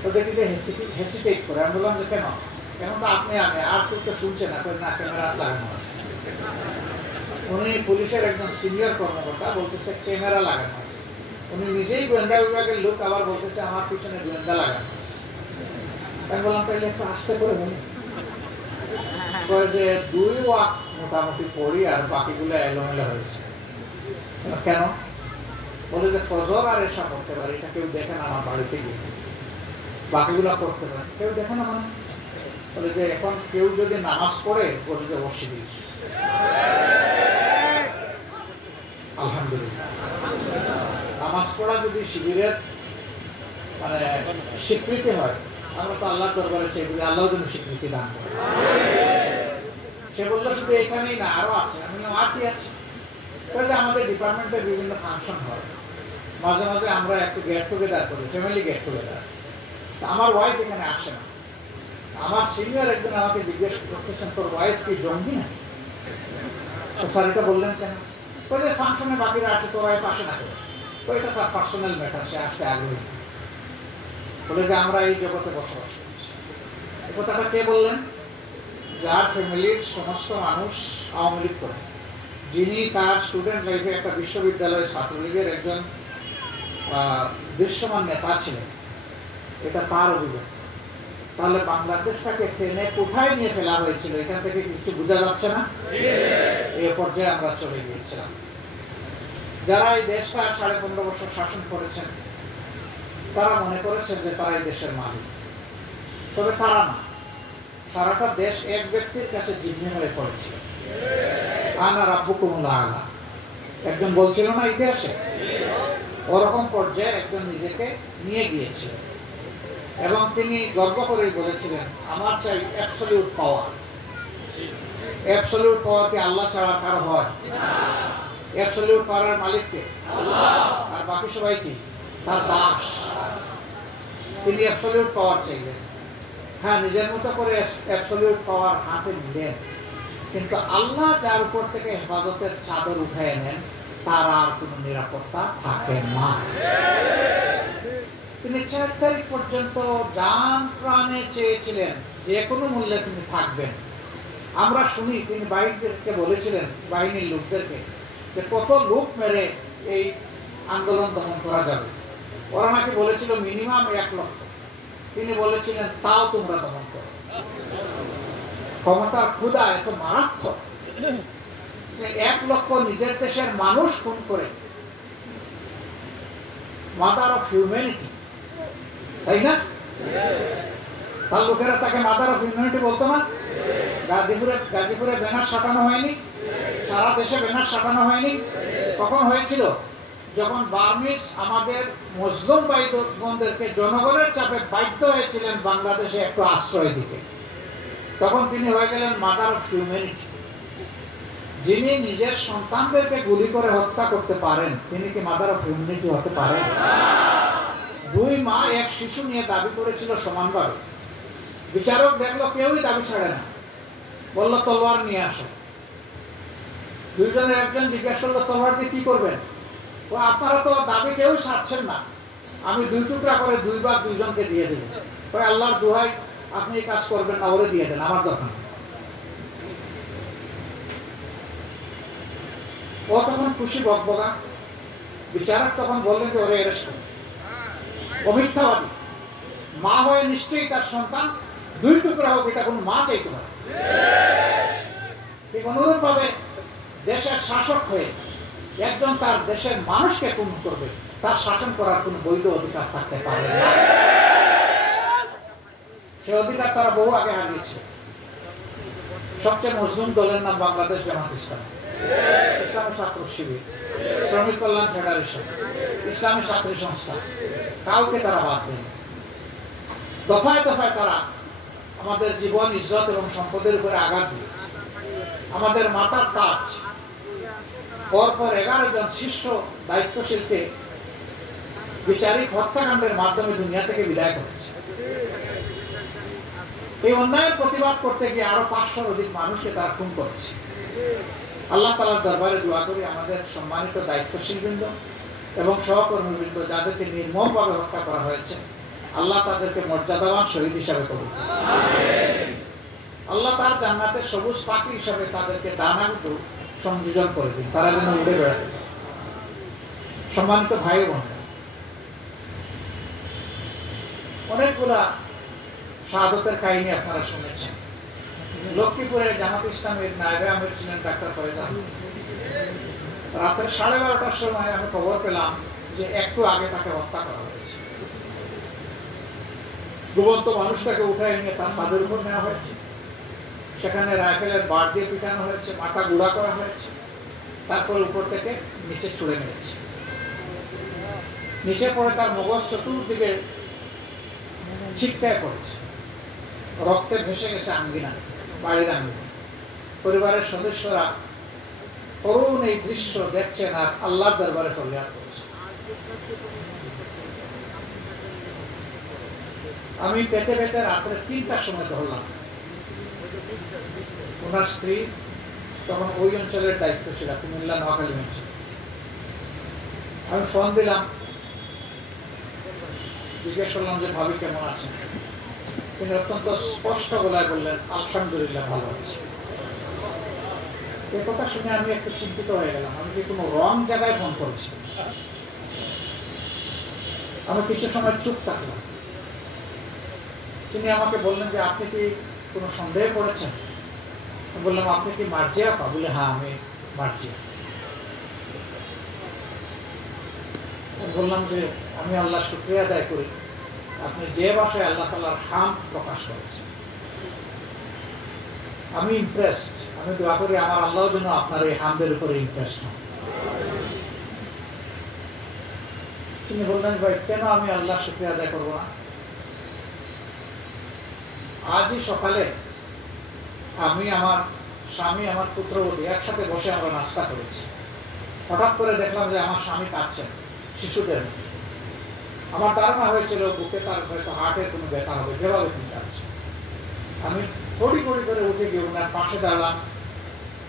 তো দেখি যে হেসিটেট করে। আমি বললাম যে কেন? এখন তো আপনি আর তো শুনছে না, ক্যামেরা লাগানো আছে। উনি পুলিশের একজন সিনিয়র কর্মকর্তা, বলতেছে ক্যামেরা লাগানো আছে। উনি নিজেই গোয়েন্দা বিভাগের লোক, আবার বলতেছে আমার পিছনে গোয়েন্দা লাগানো আছে। আমি বললাম তাহলে একটু আস্তে করে বলি। যে 2 ওয়াক্ত মোটামুটি পড়ি আর বাকিগুলো এলোমেলো হয়েছে। কেন? বলে যে ফজর আর এসা করতে পারি, এটা কেউ দেখে না আমার বাড়িতে গিয়ে, বাকিগুলো করতে পারে কেউ দেখে না। মানে বলে যে এখন কেউ যদি নামাজ পড়ে বলে যে অশিবির। আলহামদুলিল্লাহ, নামাজ পড়া যদি শিবিরের মানে স্বীকৃতি হয়, আমরা তো আল্লাহ দরবারে চাই বলি আল্লাহ যেন স্বীকৃতি দান করে। সে বললো শুধু এখানেই না, আরো আছে। আমি আর কি আছে? আমাদের ডিপার্টমেন্টের বিভিন্ন ফাংশন হয়, মাঝে মাঝে আমরা একটু গেট টুগেদার করি, ফ্যামিলি গেট টুগেদার। আমার ওয়াইফ এখানে আসে না। আমার সিনিয়র একজন আমাকে জিজ্ঞেস করতেছেন, তোর ওয়াইফ কি জঙ্গি না? তো স্যার এটা বললেন কেন? ফাংশনে বাকিরা আসে, তোর ওয়াইফ আসে না কেন? এটা তার পার্সোনাল ম্যাটার, সে আসতে আগ্রহী। বলে যে আমরা এই জগতে বসবাস করছি। এই কথাটা কে বললেন? যার ফ্যামিলির সমস্ত মানুষ আওয়ামী লীগ করে, যিনি তার স্টুডেন্ট লাইফে একটা বিশ্ববিদ্যালয়ের ছাত্রলীগের একজন দৃশ্যমান নেতা ছিলেন। এটা তার অভিযোগ। তাহলে বাংলাদেশটাকে ট্রেনে কোথায় নিয়ে ফেলা হয়েছিল এখান থেকে কিছু বোঝা যাচ্ছে না? এই পর্যায়ে আমরা চলে গিয়েছিলাম। যারা এই দেশটা 15.5 বছর শাসন করেছেন তারা মনে করেছেন যে তারা এই দেশের মালিক। তবে তারা না, সারাটা দেশ এক ব্যক্তির কাছে জিম্মি হয়ে পড়েছিল। আনা রাব্বুকুমুল আ'লা, একজন বলছিল না ইতিহাসে? ওরকম পর্যায়ে একজন নিজেকে নিয়ে গিয়েছিল এবং তিনি গর্ব করেই বলেছিলেন, আমার চাই অ্যাবসলিউট পাওয়ার। অ্যাবসলিউট পাওয়ার কি আল্লাহ ছাড়া কারো হয়? অ্যাবসলিউট পাওয়ারের মালিককে আল্লাহ, আর বাকি সবাই কি তার দাস। তিনি অ্যাবসলিউট পাওয়ার চাইলেন। হ্যাঁ, নিজের মতো করে অ্যাবসলিউট পাওয়ার হাতে নিলেন, কিন্তু আল্লাহ যার উপর থেকে হেফাজতের চাদর উঠে নেন তার আর কোনো নিরাপত্তা থাকে না। তিনি 4 তারিখ পর্যন্ত জান প্রাণে চেয়েছিলেন যে কোনো মূল্যে তিনি থাকবেন। আমরা শুনি তিনি বাহিনীদেরকে বলেছিলেন, বাহিনীর লোকদেরকে, যে কত লোক মেরে এই আন্দোলন দমন করা যাবে। ওরা নাকি বলেছিল মিনিমাম 1 লক্ষ। তিনি বলেছিলেন তাও তোমরা দমন করো। ক্ষমতার ক্ষুধা এত মারাত্মক যে 1 লক্ষ নিজের দেশের মানুষ খুন করে, মাদার অফ হিউম্যানিটি, তাই না? তার লোকেরা তাকে মাদার অফ হিউম্যানিটি বলতো না? গাজীপুরে ব্যানার সাটানো হয়নি? সারা দেশে ব্যানার সাটানো হয়নি? কখন হয়েছিল? যখন বার্মিজ আমাদের মুসলিম ভাই বোনদেরকে জনগণের চাপে বাধ্য হয়েছিলেন বাংলাদেশে একটু আশ্রয় দিতে, তখন তিনি হয়ে গেলেন মাদার অফ হিউম্যানিটি। যিনি নিজের সন্তানদেরকে গুলি করে হত্যা করতে পারেন, তিনি কি মাদার অফ হিউম্যানিটি হতে পারেন? দুই মা এক শিশু নিয়ে দাবি করেছিল সমানভাবে। বিচারক দেখলো কেউই দাবি ছাড়ে না, বললো তলোয়ার নিয়ে আসো। দুইজনের একজন জিজ্ঞাসা করলো তলোয়ার দিয়ে কি করবেন? ও আপনারা তো দাবি কেউ ছাড়ছেন না, আমি দুই টুকরা করে দুইবার দুইজনকে দিয়ে দেব। ওই আল্লাহর দোহাই আপনি এই কাজ করবেন না, ওরে দিয়ে দেন, আমার দরকার। ও তখন খুশি বকবকা। বিচারক তখন বললেন যে ওরে অ্যারেস্ট করুন। ও মিথ্যাবাদী, মা হয়ে নিশ্চয়ই তার সন্তান দুই টুকরা হোক এটা কোনো মা চাইতে পারে। ঠিক অনুরূপ ভাবে দেশের শাসক হয়ে একজন তার দেশের মানুষকে খুন করবে, তার শাসন করার কোন বৈধ অধিকার থাকতে পারে না। সে অধিকার তারা বহু আগে হারিয়েছে। সবচেয়ে মুসলিম দলের নাম বাংলাদেশ জামাত ইসলামী, ইসলামী ছাত্র শিবির, শ্রমিক কল্যাণ ফেডারেশন, ইসলামী ছাত্রী সংস্থা, কাউকে তারা বাদ দেয়। দফায় দফায় তারা আমাদের জীবন, ইজ্জত এবং সম্পদের উপরে আঘাত দিয়েছে। আমাদের মাথার কাজ পরপর 11 জন শীর্ষ দায়িত্বশীলকে বিচারিক হত্যাকাণ্ডের মাধ্যমে দুনিয়া থেকে বিদায় করেছে। এই অন্যায়ের প্রতিবাদ করতে গিয়ে আরো 500-র অধিক মানুষকে তারা খুন করেছে। আল্লাহ তাআলার দরবারে দোয়া করি আমাদের সম্মানিত দায়িত্বশীলবৃন্দ এবং সহকর্মীবৃন্দ যাদেরকে নির্মমভাবে হত্যা করা হয়েছে, আল্লাহ তাদেরকে মর্যাদাবান শহীদ হিসাবে করুন। আল্লাহ তার জান্নাতের সবুজ পাখি হিসাবে তাদেরকে ডানাগুলো সংযোজন করে দিন, তারা যেন উড়ে বেড়াতে। সম্মানিত ভাই বোন, অনেকগুলা শাহাদতের কাহিনী আপনারা শুনেছেন। লক্ষ্মীপুরের জামাত ইসলামের নায়েবে আমির ছিলেন ডাক্তার ফয়জাল। রাতের 12:30টার সময় আমি খবর পেলাম যে একটু আগে তাকে হত্যা করা হয়েছে। ডুবন্ত মানুষটাকে উঠায় নিয়ে তার ছাদের উপর নেওয়া হয়েছে, সেখানে রাইফেলের বার দিয়ে পিটানো হয়েছে, মাথা গুঁড়া করা হয়েছে, তারপর উপর থেকে নিচে ছুড়ে নিয়েছে। নিচে পড়ে তার মগজ চতুর্দিকে ছিটকায় পড়েছে, রক্তে ভেসে গেছে আঙ্গিনা, বাড়ির আঙ্গিনা। পরিবারের সদস্যরা করুণ এই দৃশ্য দেখছেন আর আল্লাহর দরবারে ফরিয়াদ করছে। আমি পেটে পেটে রাত্রে 3টার সময় ধরলাম। ওনার স্ত্রী তখন ওই অঞ্চলের দায়িত্ব ছিল, কুমিল্লা নোয়াখালী অঞ্চল। আমি ফোন দিলাম, জিজ্ঞেস করলাম যে ভাবি কেমন আছেন। তিনি অত্যন্ত স্পষ্ট গলায় বললেন আলহামদুলিল্লাহ ভালো আছে। এই কথা শুনে আমি একটু চিন্তিত হয়ে গেলাম, আমি কি কোনো রং জায়গায় ফোন করেছি। আমি কিছু সময় চুপ থাকলাম। তিনি আমাকে বললেন যে আপনি কি কোনো সন্দেহ করেছেন? বললাম আপনি কি মার্জিয়া পা? বলে হ্যাঁ আমি মার্জিয়া। বললাম যে আমি আল্লাহ শুকরিয়া আদায় করি আপনি যে ভাষায় আল্লাহ তাআলার হামদ প্রকাশ করেছেন। আমি ইমপ্রেসড। আমি দোয়া করি আমার আল্লাহ যেন আপনার এই হামদের উপরে ইমপ্রেসড হন। তিনি বললেন ভাই কেন আমি আল্লাহ শুকরিয়া আদায় করবো না? আজই সকালে আমি, আমার স্বামী, আমার পুত্রবধূ একসাথে বসে আমরা নাস্তা করেছি। হঠাৎ করে দেখলাম যে আমার স্বামী কাঁদছেন শিশুদের। আমার ধারণা হয়েছিল বুকে তার হয়তো হার্টের কোনো ব্যথা হবে, যেভাবে তিনি কাঁদছেন। আমি থড়ি থড়ি করে উঠে গিয়ে ওনার পাশে দাঁড়ালাম,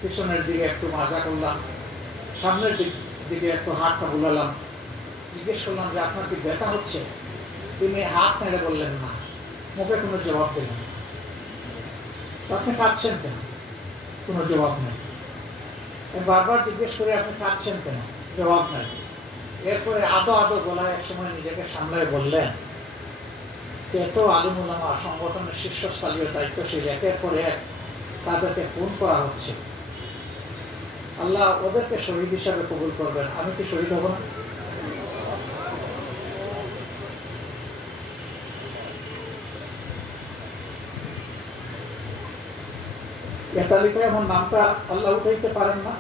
পিছনের দিকে একটু মাজা করলাম, সামনের দিকে একটু হাতটা বুলালাম, জিজ্ঞেস করলাম যে আপনার কি ব্যথা হচ্ছে? তিনি হাত নেড়ে বললেন না, মুখে কোনো জবাব দিলেন না। আপনি কাঁদছেন কেন? কোনো জবাব নেই। বারবার জিজ্ঞেস করে আপনি কাঁদছেন কেন? জবাব নেই। এরপরে আদো আদো গলায় এক সময় নিজেকে সামলায় বললেন এত আলিম উলামা সংগঠনের শীর্ষস্থানীয় দায়িত্বশীল একের পর এক তাদেরকে খুন করা হচ্ছে, আল্লাহ ওদেরকে শহীদ হিসাবে কবুল করবেন, আমি কি শহীদ হব না? এ তালিকায় আমার নামটা আল্লাহ উঠাইতে পারেন না?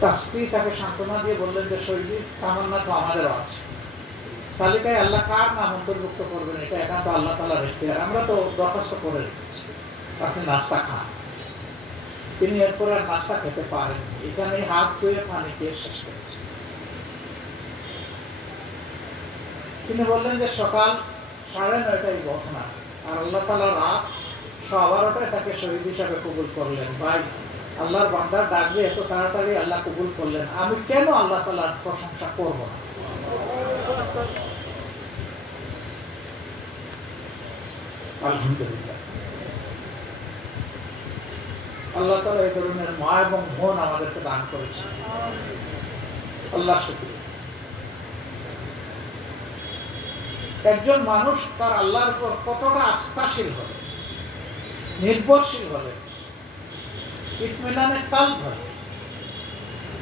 তার স্ত্রী তাকে সান্ত্বনা দিয়ে বললেন যে শহীদ তামান্না তো আমাদেরও আছে, তালিকায় আল্লাহ কার নাম অন্তর্ভুক্ত করবেন এটা একান্ত আল্লাহ তাআলার ইখতিয়ার, আমরা তো দরখাস্ত করে রেখেছি, আপনি নাস্তা খান। তিনি এরপর আর নাস্তা খেতে পারেন, এখানেই হাত ধুয়ে পানি খেয়ে শেষ করেছেন। তিনি বললেন যে সকাল 9:30 ঘটনা, আর আল্লাহ তাআলা রাত 12:15 তাকে শহীদ হিসাবে কবুল করলেন। ভাই, আল্লাহর বান্দার ডাক দিয়ে এত তাড়াতাড়ি আল্লাহ কবুল করলেন, আমি কেন আল্লাহ তাআলার প্রশংসা করব না? আলহামদুলিল্লাহ, আল্লাহ তাআলা এই ধরনের মা এবং বোন আমাদেরকে দান করেছেন, আল্লাহ শুকরিয়া। একজন মানুষ তার আল্লাহর উপর কতটা আস্থাশীল হবে, নির্ভরশীল হবে, ইতমিনানের কাল ধরে।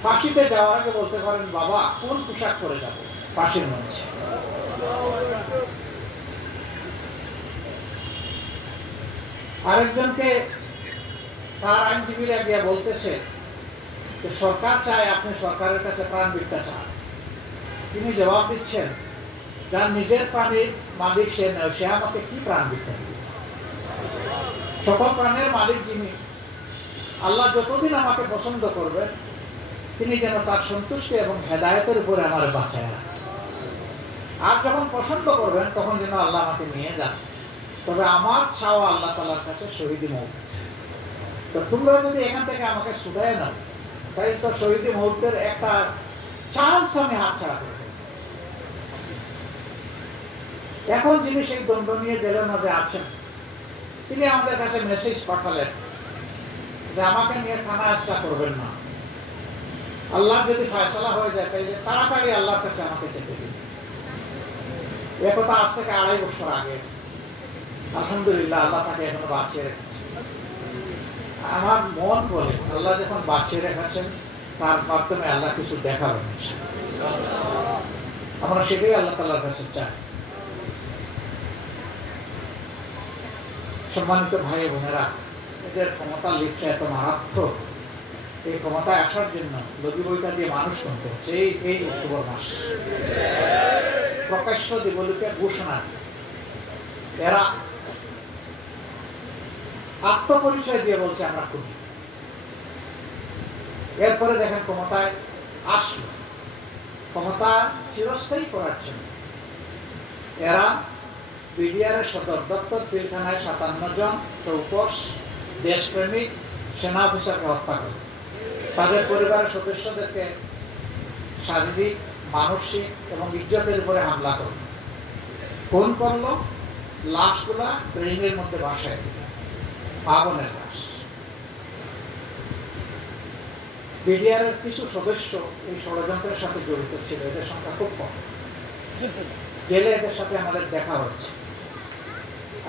ফাঁসিতে যাওয়ার আগে বলতে পারেন, বাবা কোন পোশাক পরে যাব ফাঁসির মঞ্চে। আরেকজনকে তার আইনজীবীরা গিয়ে বলতেছে যে সরকার চায় আপনি সরকারের কাছে প্রাণ ভিক্ষা চান। তিনি জবাব দিচ্ছেন, যার নিজের প্রাণীর মালিক সে নয়, সে আমাকে কি প্রাণ ভিক্ষা দিবে? সকল প্রাণের মালিক যিনি, আল্লাহ যতদিন আমাকে পছন্দ করবেন তিনি যেন তার সন্তুষ্টি এবং হেদায়েতের উপরে আমার বাঁচায় রাখেন। আর যখন পছন্দ করবেন তখন যেন আল্লাহ আমাকে নিয়ে যান। তবে আমার চাওয়া আল্লাহ তাআলার কাছে শহীদি মওত। তো তোমরা যদি এখান থেকে আমাকে ছুটায় নাও, তাই তো শহীদি মওতের একটা চান্স আমি হাতছাড়া করব। এখন যিনি সেই দণ্ড নিয়ে জেলের মধ্যে আছেন, তিনি আমাদের কাছে মেসেজ পাঠালেন যে আমাকে নিয়ে থানা আসা করবেন না, আল্লাহ যদি ফয়সালা হয়ে যায় তাই তাড়াতাড়ি আল্লাহর কাছে আমাকে যেতে দিন। এ কথা আজ থেকে 2.5 বছর আগে। আলহামদুলিল্লাহ, আল্লাহ তাকে এখনো বাঁচিয়ে রেখেছেন। আমার মন বলে আল্লাহ যখন বাঁচিয়ে রেখেছেন তার মাধ্যমে আল্লাহ কিছু দেখাবেন। আমরা সেটাই আল্লাহ তাআলার কাছে চাই। সম্মানিত ভাই বোনেরা, এদের ক্ষমতার লিপ্সা এত মারাত্মক, এই ক্ষমতায় আসার জন্য লগি বইটা দিয়ে মানুষ করতে হচ্ছে। এই অক্টোবর মাস প্রকাশ্য দিবলিকে ঘোষণা, এরা আত্মপরিচয় দিয়ে বলছে আমরা খুনি। এরপরে দেখেন ক্ষমতায় আসলো, ক্ষমতা চিরস্থায়ী করার জন্য এরা বিডিআরের সদর দপ্তর পিলখানায় 57 জন চৌকস দেশপ্রেমিক সেনা অফিসারকে হত্যা করে, তাদের পরিবারের সদস্যদেরকে শারীরিক, মানসিক এবং ইজ্জতের উপরে হামলা করল, খুন করলো, লাশগুলা ট্রেনের মধ্যে ভাসায় দিল, আগুনের লাশ। বিডিআরের কিছু সদস্য এই ষড়যন্ত্রের সাথে জড়িত ছিল, এদের সংখ্যা খুব কম। গেলে এদের সাথে আমাদের দেখা হচ্ছে,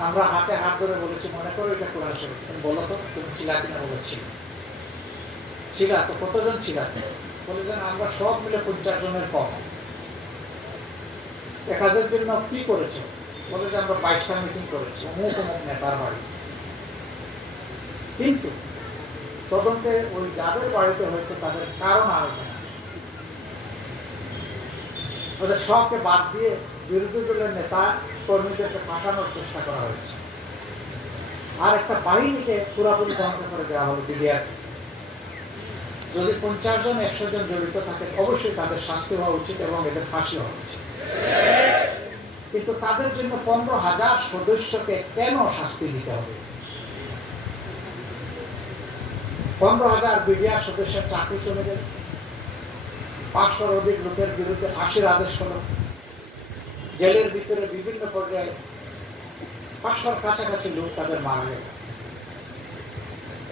আমরা হাতে হাত ধরে বলেছি, মনে করো এটা কোরআন শরীফ, তুমি বলো তো তুমি ছিলা কিনা। বলেছি ছিলা, তো কতজন ছিলা? বলেছেন আমরা সব মিলে 50 জনের কম। এ কাজের জন্য কি করেছো? বলে যে আমরা 22টা মিটিং করেছি অমুক অমুক নেতার বাড়ি। কিন্তু তদন্তে ওই যাদের বাড়িতে হয়েছে তাদের কারণ আলোচনা, ওদের সবকে বাদ দিয়ে বিরোধী দলের নেতা কর্মীদেরকে ফাঁসানোর চেষ্টা করা হয়েছে। আর একটা বাহিনীকে পুরাপুরি ধ্বংস করে দেওয়া হলো বিডিআর। যদি 50 জন 100 জন জড়িত থাকে অবশ্যই তাদের শাস্তি হওয়া উচিত এবং এদের ফাঁসি হওয়া উচিত। কিন্তু তাদের জন্য 15,000 সদস্যকে কেন শাস্তি দিতে হবে? 15,000 বিডিআর সদস্যের চাকরি চলে গেল, 500-র অধিক লোকের বিরুদ্ধে ফাঁসির আদেশ হলো, জেলের ভিতরে বিভিন্ন পর্যায়ে 500-র কাছাকাছি লোক তাদের মারা গেল।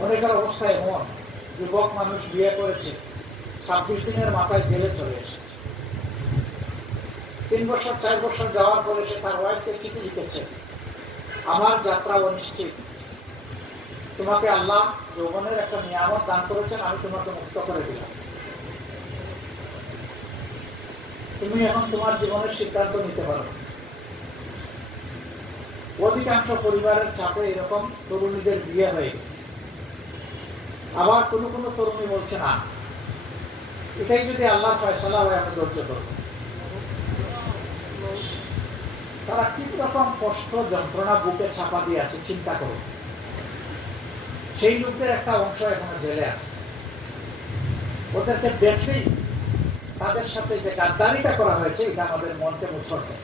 অনেকের অবস্থা এমন, যুবক মানুষ বিয়ে করেছে, 26 দিনের মাথায় জেলে চলে এসেছে। 3 বছর 4 বছর যাওয়ার পরে সে তার ওয়াইফকে চিঠি লিখেছে, আমার যাত্রা অনিশ্চিত, তোমাকে আল্লাহ যৌবনের একটা নিয়ামত দান করেছেন, আমি তোমাকে মুক্ত করে দিলাম, তুমি এখন তোমার জীবনের সিদ্ধান্ত নিতে পারো। অধিকাংশ পরিবারের চাপে এরকম তরুণীদের বিয়ে হয়ে গেছে। আবার কোনো কোনো তরুণী বলছে না, এটাই যদি আল্লাহর ফয়সালা হয় আমি ধৈর্য ধরব। তারা কি রকম কষ্ট যন্ত্রণা বুকে চাপা দিয়ে আছে চিন্তা করুন। সেই লোকদের একটা অংশ এখনো জেলে আছে। ওদেরকে দেখলেই তাদের সাথে যে গাদ্দারিটা করা হয়েছে এটা আমাদের মনকে মুছড় দেয়।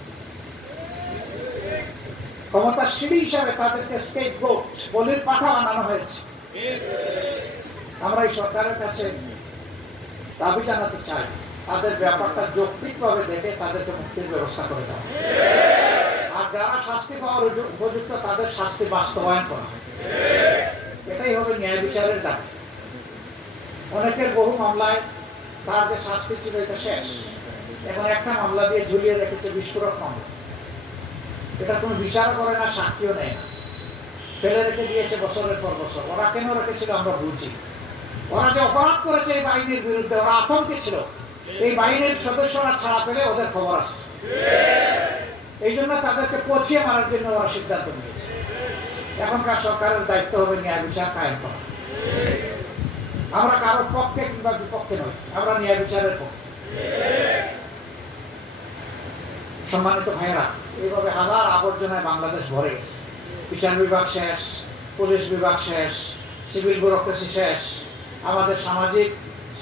ক্ষমতার সিঁড়ি হিসাবে তাদেরকে স্কেপগোট বলির পাঠা বানানো হয়েছে। আমরা এই সরকারের কাছে দাবি জানাতে চাই তাদের ব্যাপারটা যৌক্তিকভাবে দেখে তাদেরকে মুক্তির ব্যবস্থা করে দেওয়া, আর যারা শাস্তি পাওয়ার উপযুক্ত তাদের শাস্তি বাস্তবায়ন করা। এটাই হবে ন্যায় বিচারের দাবি। অনেকের বহু মামলায় তার যে শাস্তি ছিল এটা শেষ, এখন একটা মামলা দিয়ে ঝুলিয়ে রেখেছে বিস্ফোরক মামলা। এটা কোনো বিচার করে না, সাক্ষীও নেয় না, ফেলে রেখে দিয়েছে বছরের পর বছর। ওরা কেন রেখেছিল আমরা বুঝছি। ওরা যে অপরাধ করেছে এই বাহিনীর বিরুদ্ধে ওরা আতঙ্কে ছিল, এই বাহিনীর সদস্যরা ছাড়া পেলে ওদের খবর আছে, এই জন্য তাদেরকে পচিয়ে মারার জন্য ওরা সিদ্ধান্ত নিয়েছে। এখনকার সরকারের দায়িত্ব হবে ন্যায় বিচার কায়েম করা। আমরা কারোর পক্ষে কিংবা বিপক্ষে নই, আমরা ন্যায় বিচারের পক্ষে। সম্মানিত ভাইয়েরা, এইভাবে হাজার আবর্জনায় বাংলাদেশ ভরে গেছে। বিচার বিভাগ শেষ, পুলিশ বিভাগ শেষ, সিভিল ব্যুরোক্রেসি শেষ, আমাদের সামাজিক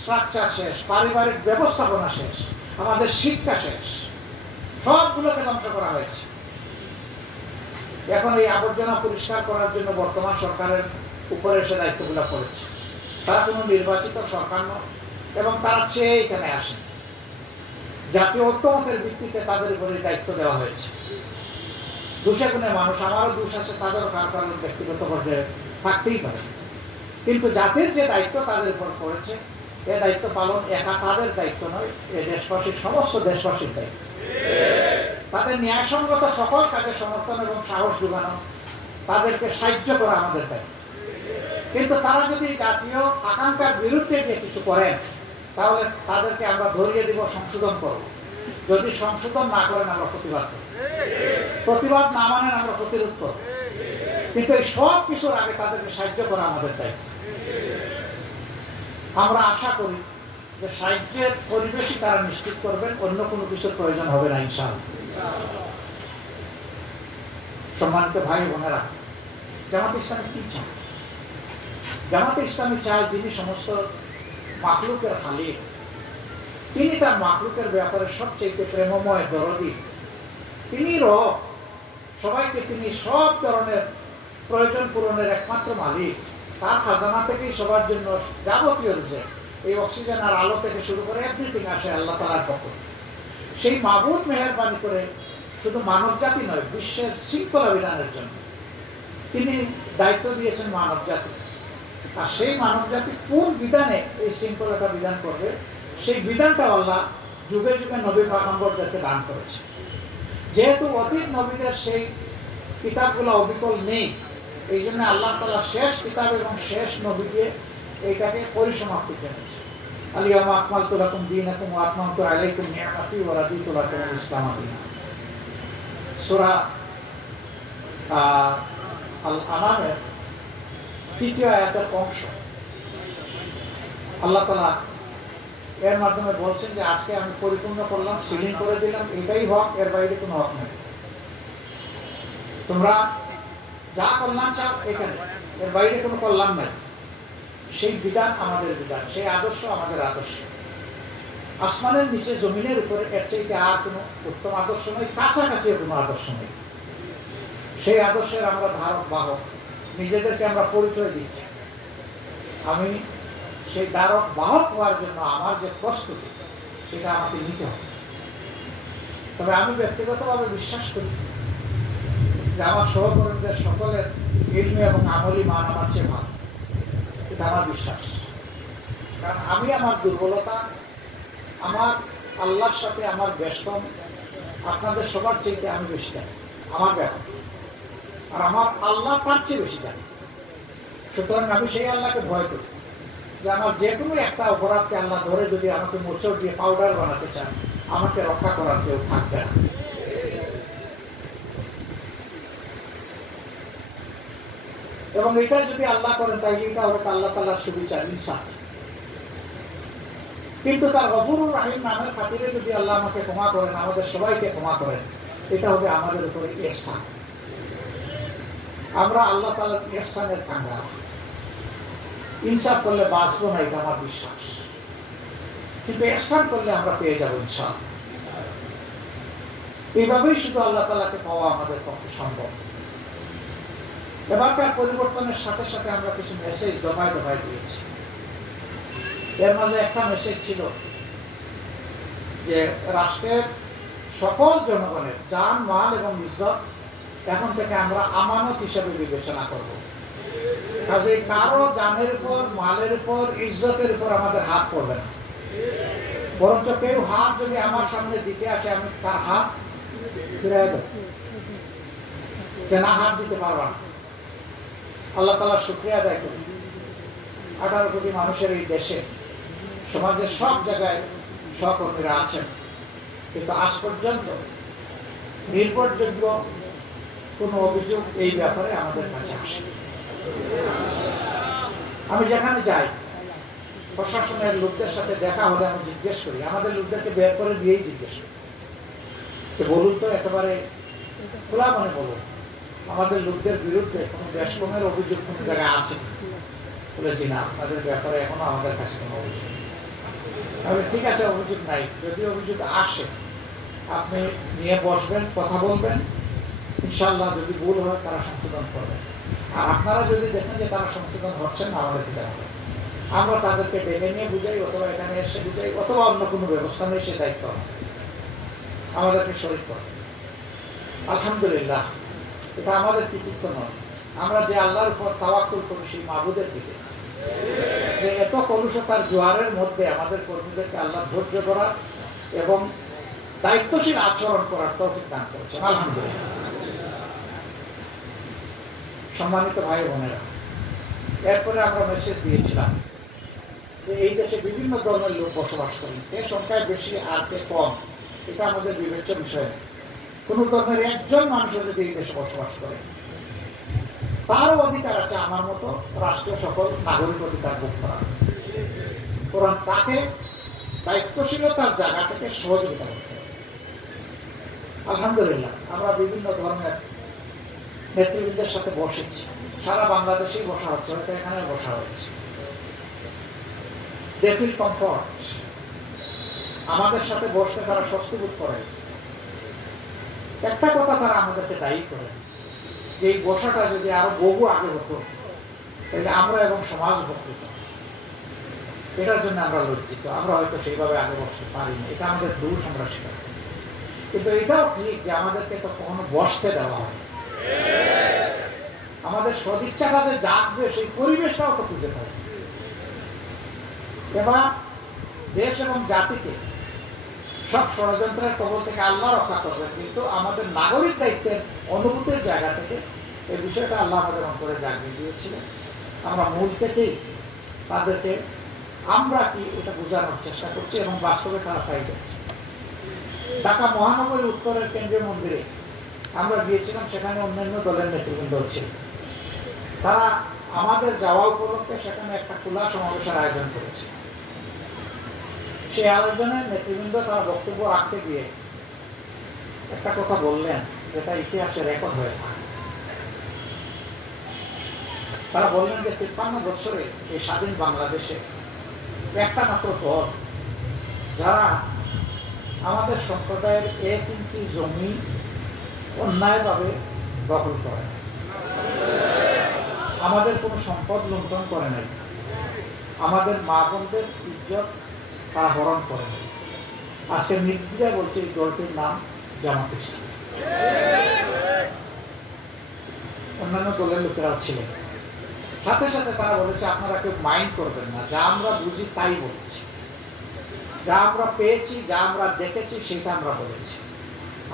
স্ট্রাকচার শেষ, পারিবারিক ব্যবস্থাপনা শেষ, আমাদের শিক্ষা শেষ, সবগুলোকে ধ্বংস করা হয়েছে। এখন এই আবর্জনা পরিষ্কার করার জন্য বর্তমান সরকারের উপরে এসে দায়িত্বগুলো পড়েছে। তারা কোনো নির্বাচিত সরকার নয় এবং তারা চেয়ে এখানে আসে। জাতীয় ঐক্যমতের ভিত্তিতে তাদের উপরে দায়িত্ব দেওয়া হয়েছে। দোষে গুণে মানুষ, আমারও দোষ আছে, তাদেরও কারো ব্যক্তিগত পর্যায়ে থাকতেই পারে, কিন্তু জাতির যে দায়িত্ব তাদের উপর পড়েছে, এ দায়িত্ব পালন একা তাদের দায়িত্ব নয়, এ দেশবাসীর সমস্ত দেশবাসীর দায়িত্ব। তাদের ন্যায়সঙ্গত সকল কাজে সমর্থন এবং সাহস যোগানো, তাদেরকে সাহায্য করা আমাদের দায়িত্ব। কিন্তু তারা যদি জাতীয় আকাঙ্ক্ষার বিরুদ্ধে গিয়ে কিছু করেন তাহলে তাদেরকে আমরা ধরিয়ে দিব, সংশোধন করব। যদি সংশোধন না করেন আমরা প্রতিবাদ করব, প্রতিবাদ না মানেন আমরা প্রতিরোধ করব। কিন্তু এই সব কিছুর আগে তাদেরকে সাহায্য করা আমাদের দায়িত্ব। আমরা আশা করি যে সাহায্যের পরিবেশই তারা নিশ্চিত করবেন, অন্য কোনো কিছুর প্রয়োজন হবে না ইনশাআল্লাহ। সম্মানিত ভাই বোনেরা, জামাতে ইসলামী কি চায়? জামাতে ইসলামী চায় যিনি সমস্ত মাখলুকের খালিক, তিনি তার মাখলুকের ব্যাপারে সবচেয়ে প্রেমময়, দরদি, তিনি রব, সবাইকে তিনি সব ধরনের প্রয়োজন পূরণের একমাত্র মালিক। তার খাজানা থেকেই সবার জন্য যাবতীয় যে এই অক্সিজেন আর আলো থেকে শুরু করে এভরিথিং আসে আল্লাহ তাআলার পক্ষ। সেই মাবুদ মেহেরবানি করে শুধু মানব জাতি নয়, বিশ্বের শৃঙ্খলা বিধানের জন্য তিনি দায়িত্ব দিয়েছেন মানব জাতি। আর সেই মানব জাতি কোন বিধানে এই শৃঙ্খলাটা বিধান করবে, সেই বিধানটা আল্লাহ যুগে যুগে নবী পয়গম্বরদেরকে দান করেছে। যেহেতু অতীত নবীদের সেই কিতাবগুলো অবিকল নেই, এই জন্য আল্লাহ তাআলা শেষ কিতাব এবং শেষ নবী দিয়ে এইটাকে পরিসমাপ্তি করেছে। আল-ইয়াওমা আকমালতু লাকুম দীনাকুম ওয়া আতমামতু আলাইকুম নি'মাতি ওয়া রাদিতু লাকুমুল ইসলাম দীনা। সূরা আল-আনামের 3য় আয়াতের অংশ আল্লাহ তাআলা এর মাধ্যমে বলছেন যে আজকে আমি পরিপূর্ণ করলাম, সিলিং করে দিলাম, এটাই হক, এর বাইরে কোনো হক নেই। তোমরা যা কল্যাণ চাও এখানে, এর বাইরে কোনো কল্যাণ নাই। সেই বিধান আমাদের বিধান, সেই আদর্শ আমাদের আদর্শ। আসমানের নিচে জমিনের উপরে এর চাইতে আর কোনো উত্তম আদর্শ নয়, কাছাকাছিও কোনো আদর্শ নেই। সেই আদর্শের আমরা ধারক বাহক, নিজেদেরকে আমরা পরিচয় দিচ্ছি। আমি সেই ধারক বাহক হওয়ার জন্য আমার যে প্রস্তুতি সেটা আমাকে নিতে হবে। তবে আমি ব্যক্তিগতভাবে বিশ্বাস করি যে আমার সহকর্মীদের সকলের ইলমি এবং আমলি মান আমার চেয়ে ভালো, এটা আমার বিশ্বাস। কারণ আমি আমার দুর্বলতা, আমার আল্লাহর সাথে আমার বেষ্টন আপনাদের সবার চাইতে আমি বেশি জানি আমার ব্যাপার, আর আমার আল্লাহ তার চেয়ে বেশি জানি। সুতরাং আমি সেই আল্লাহকে ভয় করি যে আমার যে কোনো একটা অপরাধকে আল্লাহ ধরে যদি আমাকে মোচড় দিয়ে পাউডার বানাতে চান, আমাকে রক্ষা করার কেউ থাকবে না। এবং এটা যদি আল্লাহ করেন তাই এটা হবে আল্লাহ তাআলার সুবিচার, ইনসাফ। কিন্তু তার গফুরুর রহিম নামের খাতিরে যদি আল্লাহ আমাকে ক্ষমা করেন, আমাদের সবাইকে ক্ষমা করেন, এটা হবে আমাদের উপরে ইহসান। আমরা আল্লাহ তাআলার ইহসানের কাঙ্গাল। ইনসাফ করলে বাঁচবো না, এটা আমার বিশ্বাস, কিন্তু ইহসান করলে আমরা পেয়ে যাবো ইনশাআল্লাহ। এইভাবেই শুধু আল্লাহ তাআলাকে পাওয়া আমাদের পক্ষে সম্ভব। এবারকার পরিবর্তনের সাথে সাথে আমরা কিছু মেসেজ দফায় দফায় দিয়েছি। এর মাঝে একটা মেসেজ ছিল যে রাষ্ট্রের সকল জনগণের জান, মাল এবং ইজ্জত এখন থেকে আমরা আমানত হিসেবে বিবেচনা করব। কাজে কারো জানের উপর, মালের উপর, ইজ্জতের উপর আমাদের হাত পড়বে না। বরঞ্চ কেউ হাত যদি আমার সামনে দিতে আসে, আমি তার হাত ফিরিয়ে দেব, না হাত দিতে পারবা না। আল্লাহ তাআলার শুকরিয়া আদায় করি, 18 কোটি মানুষের এই দেশে, সমাজের সব জায়গায় সহকর্মীরা আছেন, কিন্তু আজ পর্যন্ত নির্ভরযোগ্য কোনো অভিযোগ এই ব্যাপারে আমাদের কাছে আসে। আমি যেখানে যাই, প্রশাসনের লোকদের সাথে দেখা হলে আমি জিজ্ঞেস করি, আমাদের লোকদেরকে বের করে দিয়েই জিজ্ঞেস করি, বলুন তো একেবারে খোলা মনে বলুন, আমাদের লোকদের বিরুদ্ধে কোনো দেশপ্রেমের অভিযোগ কোনো জায়গায় আছে? বলে জি না, আপনাদের ব্যাপারে এখনো আমাদের কাছে কোনো অভিযোগ। তাহলে ঠিক আছে, অভিযোগ নাই। যদি অভিযোগ আসে, আপনি নিয়ে বসবেন, কথা বলবেন, ইনশাআল্লাহ যদি ভুল হয় তারা সংশোধন করবেন। আর আপনারা যদি দেখেন যে তারা সংশোধন হচ্ছেন না, আমাদেরকে জানাবেন। আমরা তাদেরকে ডেকে নিয়ে বুঝাই, অথবা এখানে এসে বুঝাই, অথবা অন্য কোনো ব্যবস্থা নেই, সে দায়িত্ব আমাদেরকে শরীর করে। আলহামদুলিল্লাহ, এটা আমাদের কৃতিত্ব নয়। আমরা যে আল্লাহর উপর তাওয়াক্কুল করি, সেই মাবুদের দিকে, যে এত কলুষতার জোয়ারের মধ্যে আমাদের কর্মীদেরকে আল্লাহ ধৈর্য করার এবং দায়িত্বশীল আচরণ করার তৌফিক দান করেছেন, আলহামদুলিল্লাহ। সম্মানিত ভাই বোনেরা, এরপরে আমরা মেসেজ দিয়েছিলাম যে এই দেশে বিভিন্ন ধরনের লোক বসবাস করেন, কে সংখ্যায় বেশি আর কে কম, এটা আমাদের বিবেচ্য বিষয়। কোন ধর্মের একজন মানুষ যদি এই দেশে বসবাস করে, তারও অধিকার আছে আমার মতো রাষ্ট্রীয় সকল নাগরিক অধিকার ভোগ করা। কোরআন তাকে দায়িত্বশীলতার জায়গা থেকে সহযোগিতা করতে হবে। আলহামদুলিল্লাহ, আমরা বিভিন্ন ধর্মের নেতৃবৃন্দের সাথে বসেছি, সারা বাংলাদেশেই বসা হচ্ছে, হয়তো এখানে বসা হয়েছে। They feel comfort, আমাদের সাথে বসতে তারা স্বস্তি বোধ করে। একটা কথা তারা আমাদেরকে দায়ী করে, যে এই বসাটা যদি আরো বহু আগে হতো, তাহলে আমরা এবং সমাজ উপকৃত। এটার জন্য আমরা লজ্জিত, আমরা হয়তো সেইভাবে আগে বসতে পারিনি, এটা আমাদের দোষ, আমরা স্বীকার করি। কিন্তু এটাও ঠিক যে আমাদেরকে তো কখনো বসতে দেওয়া হয়, আমাদের সদিচ্ছা কাজে জাগবে সেই পরিবেশটাও তো খুঁজে পাবে। এবার দেশ এবং জাতিকে সব ষড়যন্ত্রের কবল থেকে আল্লাহ রক্ষা করবেন, কিন্তু আমাদের নাগরিক দায়িত্বের অনুভূতির জায়গা থেকে এই বিষয়টা আল্লাহ আমাদের অন্তরে জাগিয়ে দিয়েছিলেন। আমরা মূল থেকেই তাদেরকে আমরা কি এটা বোঝানোর চেষ্টা করছি এবং বাস্তবে তারা তাই করছে। ঢাকা মহানগরী উত্তরের কেন্দ্রীয় মন্দিরে আমরা গিয়েছিলাম, সেখানে অন্যান্য দলের নেতৃবৃন্দ ছিল। তারা আমাদের যাওয়া উপলক্ষে সেখানে একটা খোলা সমাবেশের আয়োজন করেছে। সেই আয়োজনে নেতৃবৃন্দ তারা বক্তব্য রাখতে গিয়ে একটা কথা বললেন, যেটা ইতিহাসে রেকর্ড হয়ে থাকে। তারা বললেন যে 53 বছরে এই স্বাধীন বাংলাদেশে একটা মাত্র দল যারা আমাদের সম্প্রদায়ের 1 ইঞ্চি জমি অন্যায়ভাবে দখল করে, আমাদের কোনো সম্পদ লুণ্ঠন করে নাই, আমাদের মা বোনদের ইজ্জত তারা হরণ করে নাই। আজকে নির্দ্বিধায় বলছে এই দলটির নাম জামাত ইসলাম। অন্যান্য দলের লোকেরাও ছিলেন। সাথে সাথে তারা বলেছে আপনারা কেউ মাইন্ড করবেন না, যা আমরা বুঝি তাই বলছি, যা আমরা পেয়েছি, যা আমরা দেখেছি সেটা আমরা বলেছি।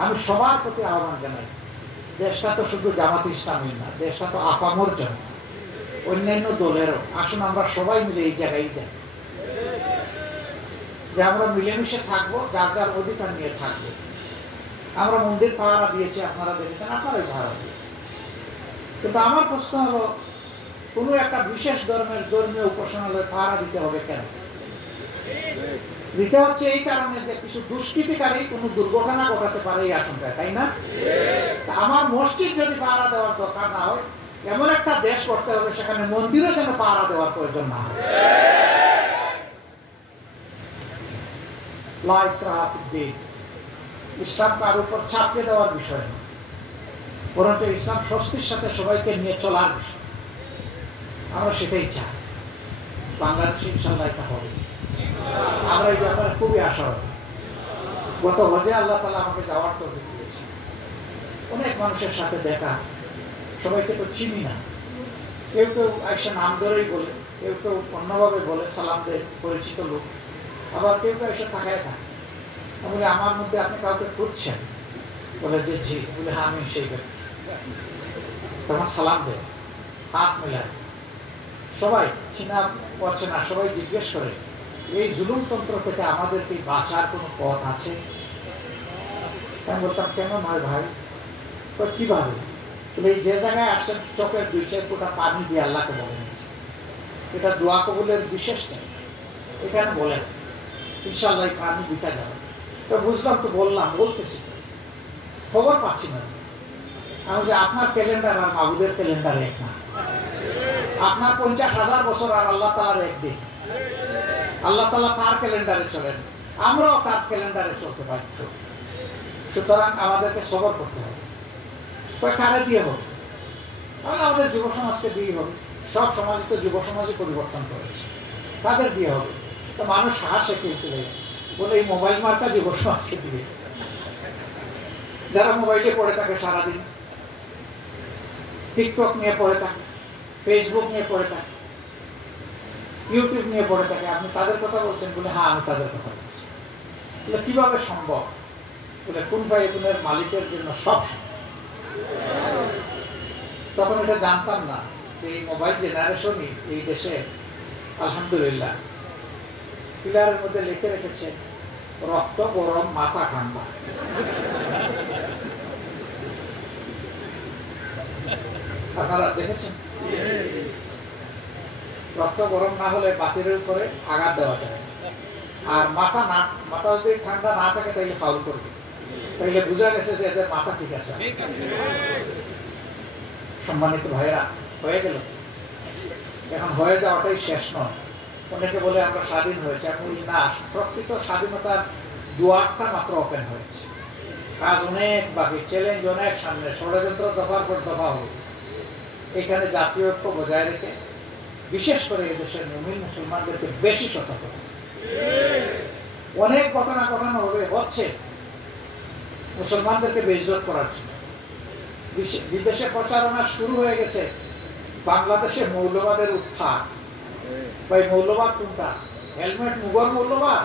আমি সবার প্রতি আহ্বান জানাই, দেশটা তো শুধু জামাত ইসলামী না, দেশটা তো আপামর জন্য অন্যান্য দলেরও। আসুন আমরা সবাই মিলে এই জায়গায় যাই, যে আমরা মিলেমিশে থাকবো, যার যার অধিকার নিয়ে থাকবো। আমরা মন্দির পাহারা দিয়েছি, আপনারা দেখেছেন, আপনারাই পাহারা দিয়েছেন। কিন্তু আমার প্রশ্ন হলো, কোনো একটা বিশেষ ধর্মের ধর্মীয় উপাসনালয় পাহারা দিতে হবে কেন? ভীতি হচ্ছে এই কারণে যে কিছু দুষ্কৃতিকারী কোনো দুর্ঘটনা ঘটাতে পারে এই আশঙ্কায়, তাই না? আমার মসজিদ যদি পাহারা দেওয়ার দরকার না হয়, এমন একটা দেশ করতে হবে সেখানে মন্দিরও যেন পাহারা দেওয়ার প্রয়োজন না হয়। ইসলাম কার উপর চাপিয়ে দেওয়ার বিষয় না, বরঞ্চ ইসলাম স্বস্তির সাথে সবাইকে নিয়ে চলার বিষয়। আমরা সেটাই চাই। বাংলাদেশে ইনশাআল্লাহ এটা হবে। আমরা এই ব্যাপারে খুবই আশাবাদী। গত হজে আল্লাহ তাআলা আমাকে যাওয়ার তৌফিক দিয়েছেন। অনেক মানুষের সাথে দেখা, সবাইকে তো চিনি না, কেউ কেউ আইসা নাম ধরেই বলে, কেউ কেউ অন্যভাবে বলে, সালাম দেয়, পরিচিত লোক, আবার কেউ কেউ এসে থাকায় থাকে। বলে আমার মধ্যে আপনি কাউকে খুঁজছেন? বলে যে জি। বলে হ্যাঁ আমি সেই ব্যক্তি। তখন সালাম দেয়, হাত মেলায়, সবাই চিনা করছে না, সবাই জিজ্ঞেস করে এই জুলুমতন্ত্র থেকে আমাদেরকে বাঁচার কোনো পথ আছে? আমি বলতাম কেন নয় ভাই? তো কিভাবে? এই যে জায়গায় আসছেন চোখের 2-4 ফোঁটা পানি দিয়ে আল্লাহকে বলেন, এটা দোয়া কবুলের বিশেষ নেই, এখানে বলেন ইনশাআল্লাহ পানি দিতে যাবে। তো বুঝলাম, তো বললাম, বলতেছি খবর পাচ্ছি না। আমি যে আপনার ক্যালেন্ডার আর মাহবুদের ক্যালেন্ডার এক না, আপনার 50,000 বছর আর আল্লাহ তাআলার একদিন। আল্লাহ তাআলা তার ক্যালেন্ডারে চলেন, আমরাও তার ক্যালেন্ডারে চলতে বাধ্য। সুতরাং আমাদেরকে সবর করতে হবে। কারে দিয়ে হবে? আমাদের যুব সমাজকে দিয়ে হবে। সব সমাজ তো যুব সমাজে পরিবর্তন করেছে, তাদের দিয়ে হবে। তো মানুষ হাসে কিন্তু বলে এই মোবাইল মার্কা যুব সমাজকে দিয়ে, যারা মোবাইলে পড়ে থাকে সারাদিন, টিকটক নিয়ে পড়ে থাকে, ফেসবুক নিয়ে পড়ে থাকে, ইউটিউব নিয়ে পড়ে থাকে, আপনি তাদের কথা বলছেন? বলে হ্যাঁ আমি তাদের কথা বলছি। বলে কিভাবে সম্ভব? বলে কোন ফায়াতুনের মালিকের জন্য সব সম্ভব। তখন এটা জানতাম না যে এই মোবাইল জেনারেশনই এই দেশে আলহামদুলিল্লাহ পিলারের মধ্যে লিখে রেখেছে রক্ত গরম মাথা ঠান্ডা। আপনারা দেখেছেন? রক্ত গরম না হলে বাতিলের উপরে আঘাত দেওয়া যায়, আর মাথা যদি ঠান্ডা না থাকে তাইলে ফাউল করবে, তাইলে বোঝা গেছে যে এদের মাথা ঠিক আছে। সম্মানিত ভাইরা, হয়ে গেল। এখন হয়ে যাওয়াটাই শেষ নয়। অনেকে বলে আমরা স্বাধীন হয়েছে, আমি বলি না, প্রকৃত স্বাধীনতার দুয়ারটা মাত্র ওপেন হয়েছে। কাজ অনেক বাকি, চ্যালেঞ্জ অনেক সামনে, ষড়যন্ত্র দফার পর দফা হবে। এখানে জাতীয় ঐক্য বজায় রেখে বিশেষ করে এদেশের মুমিন মুসলমানদেরকে বেশি সতর্ক। অনেক ঘটনা ঘটানো হবে, হচ্ছে মুসলমানদেরকে বেইজ্জত করার জন্য। বিদেশে প্রচারণা শুরু হয়ে গেছে বাংলাদেশে মৌলবাদের উত্থান। ভাই মৌলবাদ কোনটা? হেলমেট মুগল মৌলবাদ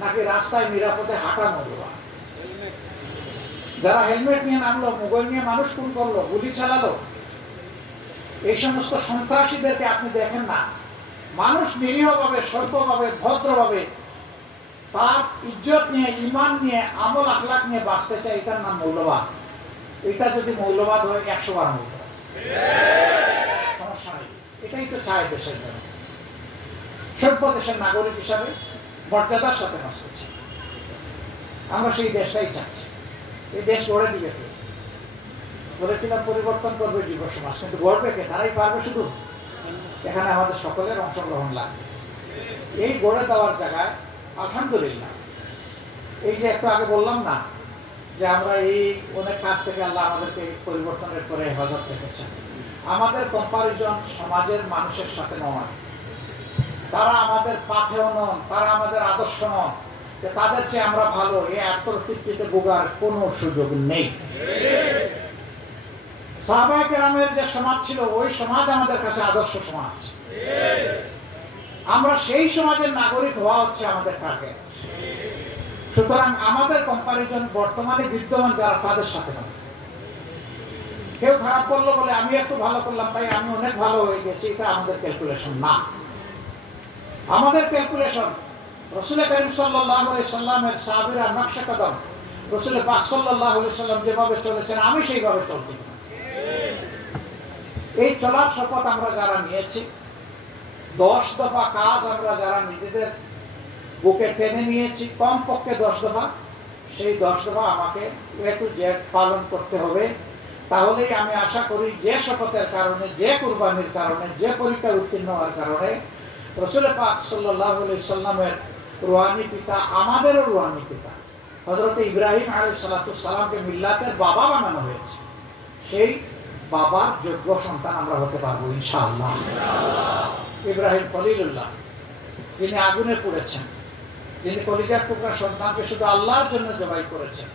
নাকি রাস্তায় নিরাপদে হাঁটা মৌলবাদ? যারা হেলমেট নিয়ে নামলো, মুগল নিয়ে মানুষ খুন করলো, গুলি চালালো, এই সমস্ত সন্ত্রাসীদেরকে আপনি দেখেন না? মানুষ নিরীহভাবে, সভ্যভাবে, ভদ্রভাবে তার ইজ্জত নিয়ে, ইমান নিয়ে, আমল আখলাক নিয়ে বাঁচতে চায়, এটার নাম মৌলবাদ। এটা যদি মৌলবাদ হয় 100 বার মৌলবাদ, সমস্যা নেই। এটাই তো চায় দেশের জন্য। সভ্য দেশের নাগরিক হিসাবে মর্যাদার সাথে বাস করছি। আমরা সেই দেশটাই চাচ্ছি। এই দেশ গড়ে দিবে কে? বলেছিলাম পরিবর্তন করবে যুব সমাজ, কিন্তু গড়বে কে? তারাই পারবে শুধু। এখানে আমাদের সকলের অংশগ্রহণ লাগবে। এই গড়ে দেওয়ার জায়গায় আলহামদুলিল্লাহ, এই যে একটু আগে বললাম না যে আমরা এই অনেক কাজ থেকে আল্লাহ আমাদেরকে পরিবর্তনের পরে হেফাজত রেখেছেন। আমাদের কম্পারিজন সমাজের মানুষের সাথে নয়, তারা আমাদের পাথেও নন, তারা আমাদের আদর্শ নন, যে তাদের চেয়ে আমরা ভালো, এই আত্মতৃপ্তিতে ভোগার কোনো সুযোগ নেই। সাহাবায়ে কেরামের যে সমাজ ছিল, ওই সমাজ আমাদের কাছে আদর্শ সমাজ। আমরা সেই সমাজের নাগরিক হওয়া হচ্ছে আমাদের টার্গেট। সুতরাং আমাদের কম্পারিজন বর্তমানে বিদ্যমান যারা, তাদের সাথে নয়। কেউ খারাপ করলো বলে আমি একটু ভালো করলাম, তাই আমি অনেক ভালো হয়ে গেছি, এটা আমাদের ক্যালকুলেশন না। আমাদের ক্যালকুলেশন রাসূল করিম সাল্লাল্লাহু আলাইহি সাল্লামের সাহাবীরা নকশা কদম, রাসূল পাক সাল্লাল্লাহু আলাইহি সাল্লাম যেভাবে চলেছেন আমি সেইভাবে চলছি। এই চলার শপথ আমরা যারা নিয়েছি, 10 দফা কাজ আমরা যারা নিজেদের বুকে টেনে নিয়েছি কমপক্ষে 10 দফা। সেই 10 দফা আমাকে A to Z পালন করতে হবে। তাহলেই আমি আশা করি যে শপথের কারণে, যে কুরবানির কারণে, যে পরীক্ষা উত্তীর্ণ হওয়ার কারণে রাসূল পাক সাল্লাল্লাহু আলাইহি সাল্লামের রূহানী পিতা, আমাদেরও রূহানী পিতা হযরত ইব্রাহিম আলাইহিস সালাতু সালামকে মিল্লাতের বাবা বানানো হয়েছে, সেই বাবার যোগ্য সন্তান আমরা হতে পারবো ইনশাআল্লাহ। ইব্রাহিম খলিলুল্লাহ, যিনি আগুনে পুড়েছেন, যিনি কলিজার টুকরা সন্তানকে শুধু আল্লাহর জন্য জবাই করেছেন,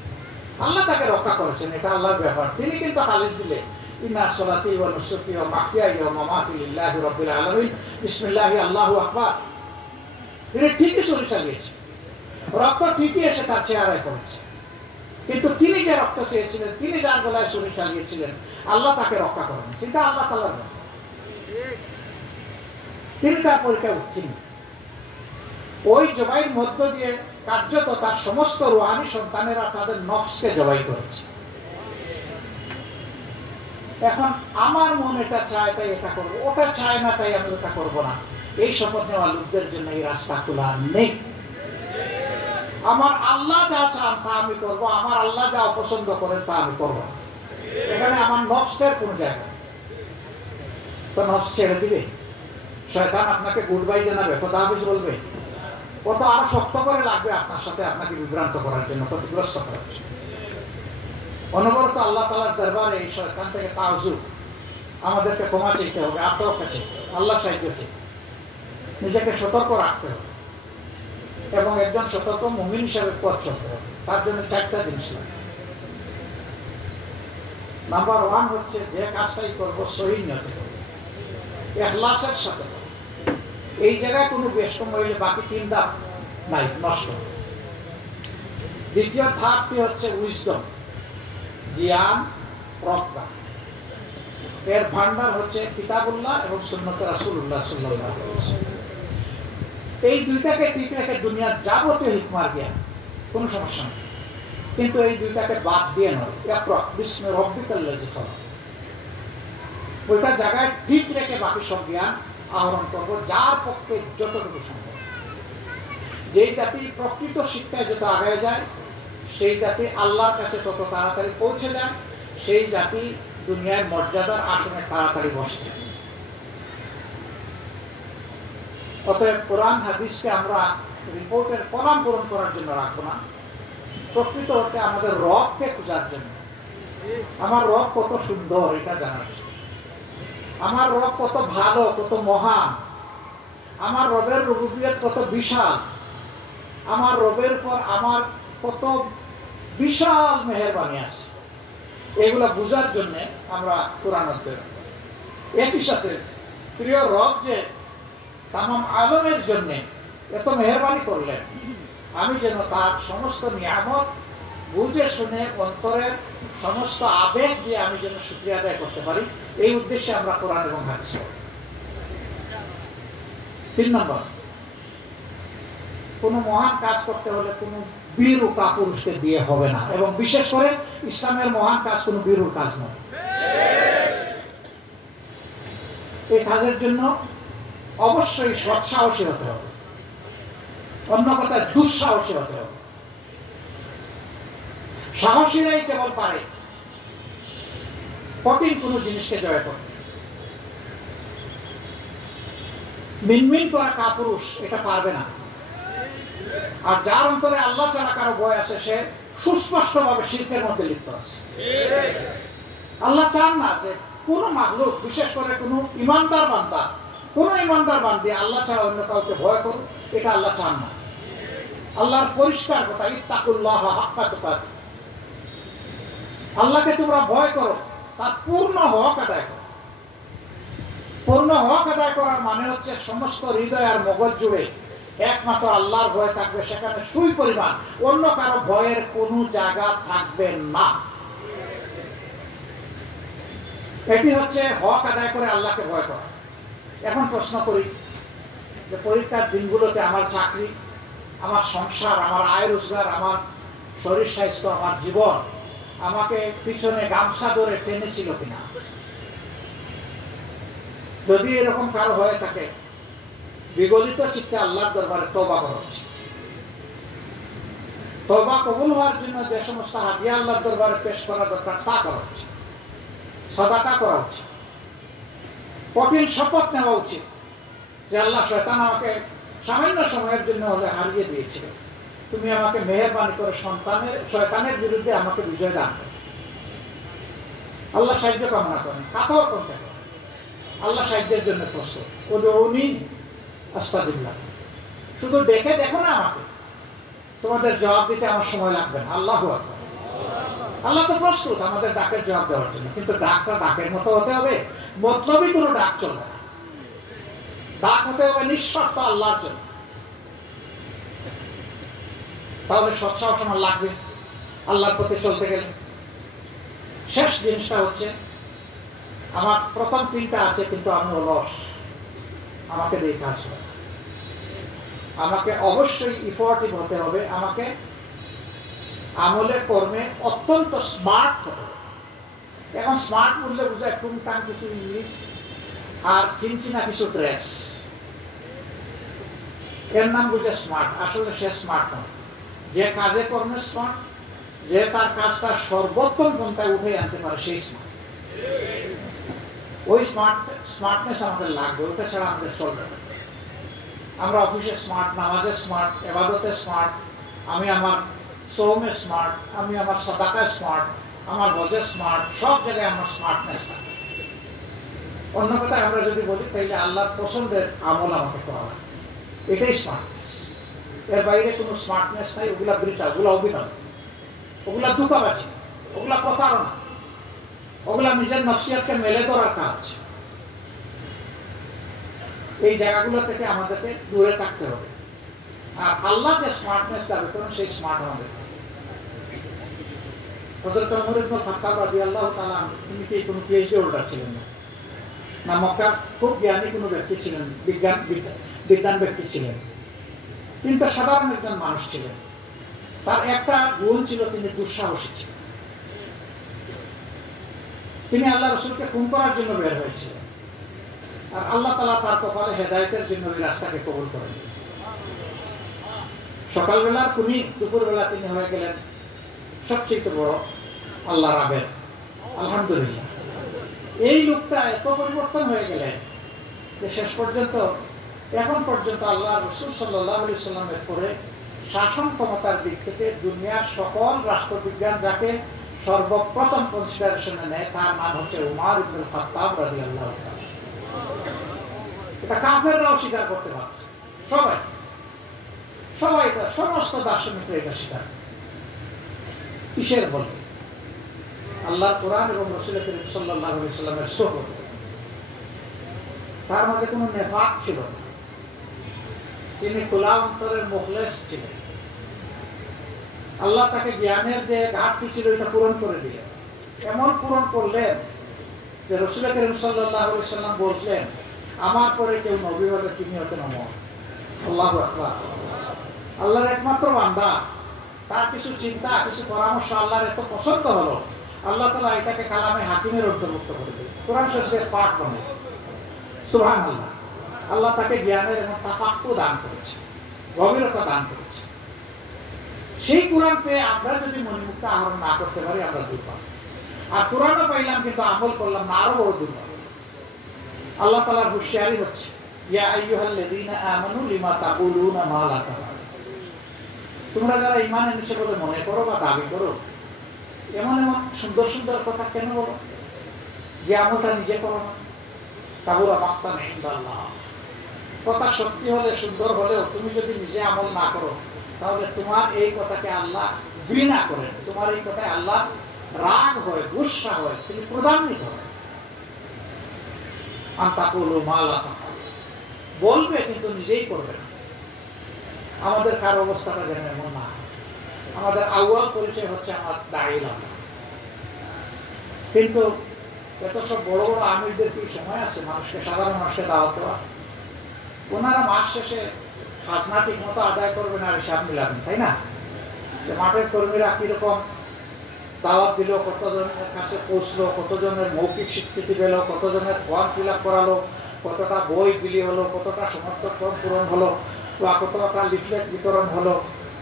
আল্লাহ তাকে রক্ষা করেছেন, এটা আল্লাহর ব্যাপার। তিনি কিন্তু খালিস দিলে ইন্না সলাতি ওয়া নুসুকি ওয়া মাহইয়ায়া ওয়া মামাতি লিল্লাহি রাব্বিল আলামিন বিসমিল্লাহি আল্লাহু আকবার। তিনি ঠিকই ছুরি চালিয়েছেন, রক্ত ঠিকই এসে তার চেহারায় পড়েছে, কিন্তু তিনি যে রক্ত চেয়েছিলেন, তিনি যার গলায় ছুরি চালিয়েছিলেন, আল্লাহ তাকে রক্ষা করেন, সেটা আল্লাহ তাআলার ব্যাপার। তিনি তার পরীক্ষায় উত্তীর্ণ। ওই জবাইয়ের মধ্য দিয়ে কার্যত তার সমস্ত রূহানী সন্তানেরা তাদের নফসকে জবাই করেছে। এখন আমার মন এটা চায় তাই এটা করবো, ওটা চায় না তাই আমি ওটা করবো না, এই শপথ নেওয়া লোকদের জন্য এই রাস্তা খোলা নেই। আমার আল্লাহ যা চান তা আমি করবো, আমার আল্লাহ যা অপছন্দ করেন তা আমি করবো না। এখানে আমার নফসের কোন জায়গা, তো নফস ছেড়ে দিবে, শয়তান আপনাকে গুড বাই জানাবে, খোদা হাফেজ বলবে, কত আরো শক্ত করে লাগবে আপনার সাথে, আপনাকে বিভ্রান্ত করার জন্য, ক্ষতিগ্রস্ত করার জন্য। অনবরত আল্লাহ তাআলার দরবারে এই শয়তান থেকে তাওযুব, আমাদেরকে ক্ষমা চাইতে হবে, আত্মরক্ষা চাইতে হবে, আল্লাহ সাহায্য চাইতে হবে, নিজেকে সতর্ক রাখতে হবে এবং একজন সতর্ক মুমিন হিসেবে পথ চলতে হবে। তার জন্য 4টা জিনিস লাগে। নাম্বার 1 হচ্ছে যে কাজটাই করবো সহিহ নিয়তে করবো, ইখলাসের সাথে। এই জায়গায় কোনো বেশকম হইলে বাকি 3 ধাপ নাই, নষ্ট। দ্বিতীয় ধাপটি হচ্ছে উইজডম, জ্ঞান, প্রজ্ঞা। এর ভান্ডার হচ্ছে কিতাবুল্লাহ এবং সুন্নতে রাসূলুল্লাহ সাল্লাল্লাহু আলাইহি ওয়াসাল্লাম। এই দুইটাকে ঠিক রেখে দুনিয়ার যাবতীয় হিকমার জ্ঞান, কোনো সমস্যা নেই, কিন্তু এই দুইটাকে বাদ দিয়ে নয়। ইকরা বিসমি রাব্বিকাল্লাযী খালাক, ওইটা জায়গায় ঠিক রেখে বাকি সব জ্ঞান আহরণ করবো, যার পক্ষে যতটুকু সম্ভব। যেই জাতি প্রকৃত শিক্ষায় যত আগে যায়, সেই জাতি আল্লাহর কাছে তত তাড়াতাড়ি পৌঁছে যায়, সেই জাতি দুনিয়ার মর্যাদার আসনে তাড়াতাড়ি বসে যায়। অতএব কোরআন হাদিসকে আমরা রিপোর্টের কলাম পূরণ করার জন্য রাখবো না, প্রকৃত অর্থে আমাদের রবকে খোঁজার জন্য। আমার রব কত সুন্দর এটা জানার জন্য, আমার রব কত ভালো, কত মহান, আমার রবের রুবুবিয়ত কত বিশাল, আমার রবের পর আমার কত বিশাল মেহেরবানি আছে, এগুলা বোঝার জন্য আমরা কোরআন অধ্যয়ন করি। একই সাথে প্রিয় রব যে তামাম আলমের জন্য এত মেহেরবানি করলেন, আমি যেন তার সমস্ত নিয়ামত বুঝে শুনে অন্তরের সমস্ত আবেগ দিয়ে আমি যেন শুকরিয়া আদায় করতে পারি, এই উদ্দেশ্যে আমরা কোরআন এবং হাদিস পড়ি। 3 নম্বর, কোনো মহান কাজ করতে হলে কোনো বীর ও কাপুরুষকে দিয়ে হবে না, এবং বিশেষ করে ইসলামের মহান কাজ কোনো বীরুর কাজ নয়। এই কাজের জন্য অবশ্যই সৎসাহসী হতে হবে, অন্য কথায় দুঃসাহসী হতে হবে। সাহসীরাই কেবল পারে কঠিন কোনো জিনিসকে জয় করতে। মিনমিন করা কাপুরুষ এটা পারবে না। আর যার অন্তরে আল্লাহ ছাড়া কারো ভয় আছে, সে সুস্পষ্টভাবে শিরকের মধ্যে লিপ্ত আছে। আল্লাহ চান না যে কোনো মাখলুক, বিশেষ করে কোনো ইমানদার বান্দা, কোন ইমানদার বান্দি আল্লাহ ছাড়া অন্য কাউকে ভয় করুক, এটা আল্লাহ চান না। আল্লাহর পরিষ্কার কথা, ইত্তাকুল্লাহ হাক্কা তুকাতিহ, আল্লাহকে তোমরা ভয় করো, তার পূর্ণ হক আদায় করো। পূর্ণ হক আদায় করার মানে হচ্ছে সমস্ত হৃদয় আর মগজ জুড়ে একমাত্র আল্লাহর ভয় থাকবে, সেখানে সুই পরিমাণ অন্য কারো ভয়ের কোনো জায়গা থাকবে না। এটি হচ্ছে হক আদায় করে আল্লাহকে ভয় করা। এখন প্রশ্ন করি যে পরীক্ষার দিনগুলোতে আমার চাকরি, আমার সংসার, আমার আয় রোজগার, আমার শরীর স্বাস্থ্য, আমার জীবন আমাকে পিছনে গামছা ধরে টেনেছিল কিনা? যদি এরকম কারো হয়ে থাকে, বিগলিত চিত্তে আল্লাহর দরবারে তওবা করা উচিত। তওবা কবুল হওয়ার জন্য যে সমস্ত হাদিয়া আল্লাহর দরবারে পেশ করা দরকার তা করা উচিত, সাদাকা করা উচিত, কঠিন শপথ নেওয়া উচিত যে আল্লাহ শয়তান আমাকে সামান্য সময়ের জন্য হলে হারিয়ে দিয়েছিল, তুমি আমাকে মেহেরবানি করে শয়তানের বিরুদ্ধে আমাকে বিজয় দান করো। আল্লাহ সাহায্য কামনা করেন, কাতর করতে করেন, আল্লাহ সাহায্যের জন্য প্রস্তুত। উদউনি আস্তাজিব লাকুম, শুধু দেখে দেখো না আমাকে, তোমাদের জবাব দিতে আমার সময় লাগবে না। আল্লাহু আকবার। আল্লাহ তো প্রস্তুত আমাদের ডাকের জবাব দেওয়ার জন্য, কিন্তু ডাকটা ডাকের মতো হতে হবে, মতলবী কোনো ডাক চলবে না। ডাক হতে হবে নিঃস্বার্থ আল্লাহর জন্য, তাহলে সৎসাহস আমার লাগবে আল্লাহর পথে চলতে গেলে। শেষ জিনিসটা হচ্ছে, আমার প্রথম তিনটা আছে কিন্তু আমি অলস, আমাকে দিয়ে কাজ হবে, আমাকে অবশ্যই ইফোর্টিভ হতে হবে, আমাকে আমলে কর্মে অত্যন্ত স্মার্ট হতে হবে। এখন স্মার্ট বললে বোঝায় টুংটাং কিছু ইংলিশ আর চিনচিনা কিছু ড্রেস, এর নাম বুঝে স্মার্ট। আসলে সে স্মার্ট নয়, যে কাজে কর্মে স্মার্ট, যে তার কাজটা সর্বোত্তম পন্থায় উঠে আনতে পারে সেই স্মার্ট। ওই স্মার্টনেস আমাদের লাগবে, ওটা ছাড়া আমাদের চলবে না। আমরা অফিসে স্মার্ট, নামাজে স্মার্ট, ইবাদতে স্মার্ট, আমি আমার সওমে স্মার্ট, আমি আমার সাদাকায় স্মার্ট, আমার হজে স্মার্ট, সব জায়গায় আমার স্মার্টনেস থাকে। অন্য কথায় আমরা যদি বলি তাহলে আল্লাহর পছন্দের আমল আমাকে করা হয়, এটাই স্মার্টনেস। এর বাইরে কোনো স্মার্টনেস নাই। ওগুলা বৃথা, ওগুলা অভিনয়, ওগুলা ধোঁকাবাজি, ওগুলা প্রতারণা, ওগুলা নিজের নফসিয়াতকে মেলে ধরার কাজ। এই জায়গাগুলো থেকে আমাদেরকে দূরে থাকতে হবে। আর আল্লাহ যে স্মার্টনেস দাবি করেন সেই স্মার্ট আমাদের। হযরত ওমর ইবনে খাত্তাব রাদিয়াল্লাহু তাআলা তিনি কি কোনো পিএইচডি হোল্ডার ছিলেন না, মক্কার খুব জ্ঞানী কোনো ব্যক্তি ছিলেন, বিজ্ঞান ব্যক্তি ছিলেন, কিন্তু সাধারণ একজন মানুষ ছিলেন। তার একটা গুণ ছিল, তিনি দুঃসাহসী ছিলেন। তিনি আল্লাহ রাসূলকে খুন করার জন্য বের হয়েছিলেন, আর আল্লাহ তাআলা তার কপালে হেদায়েতের জন্য ওই রাস্তাকে কবুল করেন। সকালবেলার খুনি, দুপুরবেলা তিনি হয়ে গেলেন সবচেয়ে বড় আল্লাহর আবেদ। আলহামদুলিল্লাহ। এই লোকটা এত পরিবর্তন হয়ে গেলেন যে শেষ পর্যন্ত, এখন পর্যন্ত আল্লাহ রাসূল সাল্লাল্লাহু আলাইহি ওয়াসাল্লামের পরে শাসন ক্ষমতার দিক থেকে দুনিয়ার সকল রাষ্ট্রবিজ্ঞান যাকে সর্বপ্রথম কনসিডারেশনে নেয় তার নাম হচ্ছে উমর ইবনে খাত্তাব রাদিয়াল্লাহু তাআলা। এটা কাফেররাও স্বীকার করতে পারত, সবাই এটা, সমস্ত দার্শনিকরা এটা স্বীকার। কিসের বলে? আল্লাহর কোরআন এবং রাসূল করিম সাল্লাল্লাহু আলাইহি ওয়াসাল্লামের সুহবত। তার মধ্যে কোনো নেফাক ছিল না, তিনি খোলা অন্তরের মুখলেস ছিলেন। আল্লাহ তাকে জ্ঞানের যে ঘাটতি ছিল এটা পূরণ করে দিলেন। এমন পূরণ করলেন যে রাসূল করিম সাল্লাল্লাহু আলাইহি ওয়াসাল্লাম বললেন, আমার পরে কেউ নবী হলে তিনি হতেন ওমর। আল্লাহু আকবার। আল্লাহর একমাত্র বান্দা, তার কিছু চিন্তা, কিছু পরামর্শ আল্লাহর এত পছন্দ হলো, আল্লাহ তাআলা এটাকে কালামে হাকিমের অন্তর্ভুক্ত করে দিলেন, কোরআন শরীফের পাঠ বানালেন। সুবহানাল্লাহ। আল্লাহ তাকে জ্ঞানের এবং তাফাক্কু দান করেছে, গভীরতা দান করেছে। সেই কোরআন পেয়ে আমরা যদি মনিমুক্ত আহরণ না করতে পারি আমরা দুর্বল। আর কোরআনও পাইলাম কিন্তু আমল করলাম না, আরো বড় দুর্বল। আল্লাহ তাআলার হুঁশিয়ারি হচ্ছে, ইয়া আইয়ুহাল্লাযীনা আমানু লিমা তাকুলুনা মা লা তাফআলুন। তোমরা যারা ঈমান এনেছো বলে মনে করো বা দাবি করো, এমন এমন সুন্দর সুন্দর কথা কেন বলো, যে আমলটা নিজে করো না। কাবুরা মাকতান ইনদাল্লাহ। কথা সত্যি হলে, সুন্দর হলেও তুমি যদি নিজে আমল না করো, তাহলে তোমার এই কথাকে আল্লাহ ঘৃণা করেন, তোমার এই কথায় আল্লাহ রাগ হয়, গুসা হয়, তিনি ক্রোধান্বিত হয়। আনতাকুলু মা লা তাফআলুন, বলবে কিন্তু নিজেই করবে না। আমাদের কার অবস্থাটা যেন এমন না। আমাদের আউয়াল পরিচয় হচ্ছে আমার দাঁড়িয়ে আল্লাহ, কিন্তু এত সব বড় বড় আমিরদের কি সময় আছে মানুষকে, সাধারণ মানুষকে দাওয়াত দেওয়া? ওনারা মাস শেষে খাজনা ঠিক মতো আদায় করবেন আর হিসাব মিলাবেন, তাই না? মাঠের কর্মীরা কিরকম দাওয়াত দিল, কতজনের কাছে পৌঁছলো, কতজনের মৌখিক স্বীকৃতি পেল, কতজনের ফর্ম ফিল আপ করালো, কতটা বই বিলি হলো, কতটা সমর্থক ফর্ম পূরণ হলো, বা কতটা লিফলেট বিতরণ হলো,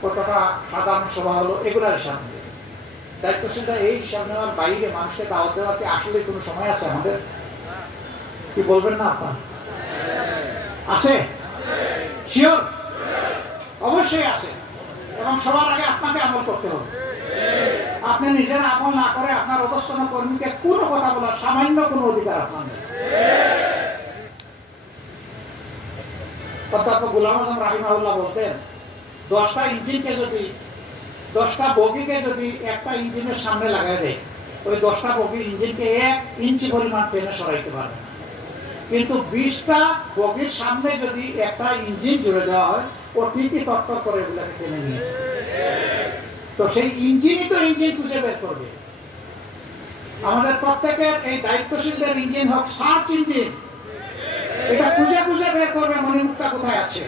কতটা সাধারণ সভা হলো, এগুলোর হিসাব নেবে। দায়িত্বশীলরা এই হিসাব নেওয়ার বাইরে মানুষকে দাওয়াত দেওয়ার কি আসলে কোনো সময় আছে আমাদের? কি বলবেন না আপনার? আছে? শিওর? অবশ্যই আছে। এবং সবার আগে আপনাকে আমল করতে হবে। আপনি নিজের আমল না করে আপনার অবস্থান কর্মীকে কোনো কথা বলার সামান্য কোনো অধিকার আপনার নেই। অধ্যাপক গোলাম আজম রাহিমাহুল্লাহ বলতেন, 10টা ইঞ্জিনকে যদি 10টা বগিকে যদি একটা ইঞ্জিনের সামনে লাগাই দেয়, ওই 10টা বগি ইঞ্জিনকে 1 ইঞ্চি পরিমাণ টেনে সরাইতে পারবে না। কিন্তু 20টা বগির সামনে যদি একটা ইঞ্জিন জুড়ে দেওয়া হয়, ও ঠিকই তত্ত্ব করে এগুলোকে টেনে নিয়েছে। তো সেই ইঞ্জিনই তো ইঞ্জিন খুঁজে বের করবে। আমাদের প্রত্যেকের এই দায়িত্বশীলদের ইঞ্জিন হোক সার্চ ইঞ্জিন, এটা খুঁজে খুঁজে বের করবে মণিমুক্তা কোথায় আছে।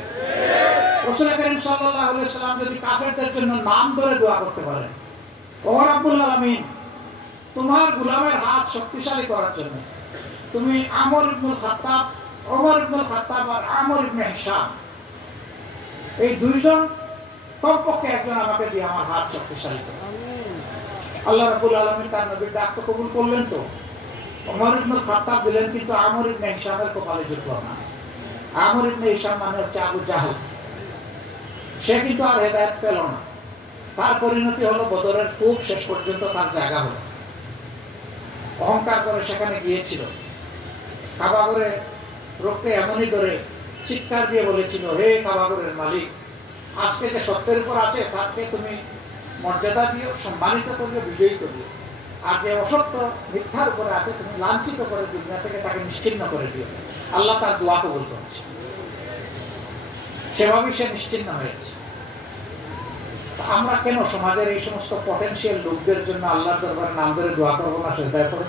রাসূল করিম সাল্লাল্লাহু আলাইহি ওয়াসাল্লাম যদি কাফেরদের জন্য নাম ধরে দোয়া করতে পারেন, ও রব্বুল আলামিন, তোমার গোলামের হাত শক্তিশালী করার জন্য তুমি আমর ইবনুল খাত্তাব, ওমর ইবনুল খাত্তাব আর আমর ইবনে হিশাম, এই দুইজন কমপক্ষে একজন আমাকে দিয়ে আমার হাত শক্তিশালী করে। আল্লাহ রাব্বুল আলামিন তার নবীর ডাক তো কবুল করলেন। তো ওমর ইবনুল খাত্তাব দিলেন, কিন্তু আমর ইবনে হিশামের কপালে জুটল না। আমর ইবনে হিশাম মানে হচ্ছে আবু জাহল। সে কিন্তু আর হেদায়েত পেল না। তার পরিণতি হলো বদরের খুব শেষ পর্যন্ত তার জায়গা হলো। অহংকার করে সেখানে গিয়েছিল, কাবাগরে রোগকে এমনই ধরে চিৎকার দিয়ে বলেছিল, হে কাবাগরের মালিক, আজকে যে সত্যের উপর আছে তাকে তুমি মর্যাদা দিও, সম্মানিত করিও, বিজয়ী করিও। আর যে অসত্য মিথ্যার উপরে আছে তুমি লাঞ্ছিত করে দুনিয়া থেকে তাকে নিশ্চিহ্ন করে দিও। আল্লাহ তার দোয়া কবুল করেছে, সেভাবেই সে নিশ্চিহ্ন হয়েছে। আমরা কেন সমাজের এই সমস্ত পটেনশিয়াল লোকদের জন্য আল্লাহর দরবারে নাম ধরে দোয়া করবো না? সেটাই করে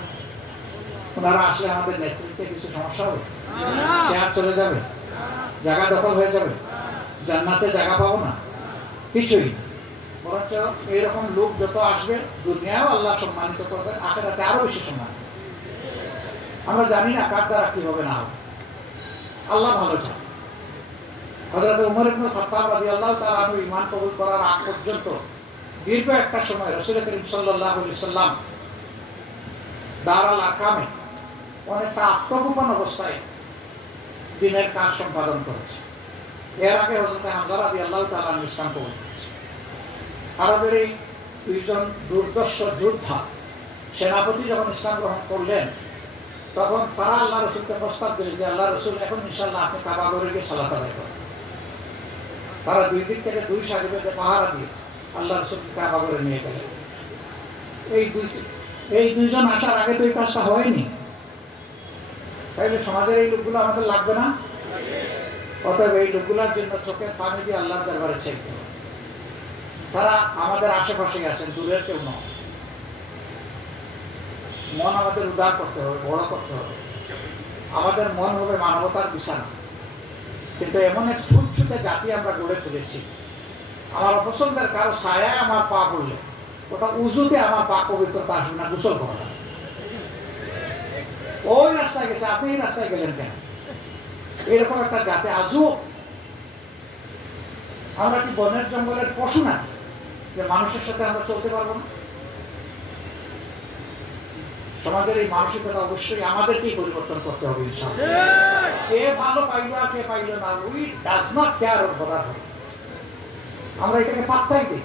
ওনারা আসলে আমাদের নেতৃত্বে কিছু সমস্যা হবে? চেয়ার চলে যাবে, জায়গা দখল হয়ে যাবে, জান্নাতে জায়গা পাবো না? কিছুই না। বরঞ্চ এইরকম লোক যত আসবে দুনিয়াও আল্লাহ সম্মানিত করবেন, আখিরাতে আরো বেশি সম্মান। আমরা জানি না কার দ্বারা কি হবে না হবে, আল্লাহ ভালো চান। হযরত ওমর ইবনে খাত্তাব রাদিয়াল্লাহু তাআলা আনহু ঈমান কবুল করার আগ পর্যন্ত দীর্ঘ একটা সময় রাসূল করিম সাল্লাল্লাহু আলাইহি সাল্লাম দারুল আরকামে অনেকটা আত্মগোপন অবস্থায় দিনের কাজ সম্পাদন করেছে। এর আগে হযরত হামজা রাদিয়াল্লাহু তাআলা আনহু ইসলাম কবুল করেছে। আরবের এই দুইজন দুর্দর্শ যোদ্ধা সেনাপতি যখন ইসলাম গ্রহণ করলেন, তখন তারা আল্লাহ রসুলকে প্রস্তাব দিলেন যে, আল্লাহ রসুল, এখন ইনশাআল্লাহ আপনি কাবা ঘরে গিয়ে সালাত আদায় করেন। তারা দুই দিক থেকে দুই সারিতে পাহারা দিয়ে আল্লাহ রসুলকে কাবা ঘরে নিয়ে গেলেন। এই দুইজন আসার আগে তো এই কাজটা হয়নি। তাইলে সমাজের এই লোকগুলো আমাদের লাগবে না? অতএব এই লোকগুলোর জন্য চোখের পানি দিয়ে আল্লাহর দরবারে চাইতে হবে। তারা আমাদের আশেপাশে আছেন, দূরের কেউ নয়। মন আমাদের উদার করতে হবে, বড় করতে হবে। আমাদের মন হবে মানবতার বিছানা। কিন্তু এমন এক ছুটছুটে জাতি আমরা গড়ে তুলেছি, আমার অপছন্দের কারো ছায়ায় আমার পা পড়লে ওটা উজুতে আমার পা পবিত্রতা আসবে না, গোসল করা না। ওই রাস্তায় গেছে, আপনি এই রাস্তায় গেলেন কেন? এরকম একটা জাতি আজও। আমরা কি বনের জঙ্গলের পশু না যে মানুষের সাথে আমরা চলতে পারবো না? সমাজের এই মানসিকতা অবশ্যই আমাদেরকেই পরিবর্তন করতে হবে ইনশাআল্লাহ। কে ভালো পাইল আর কে পাইল না, we does not care or bother. আমরা এটাকে পাত্তাই দিই।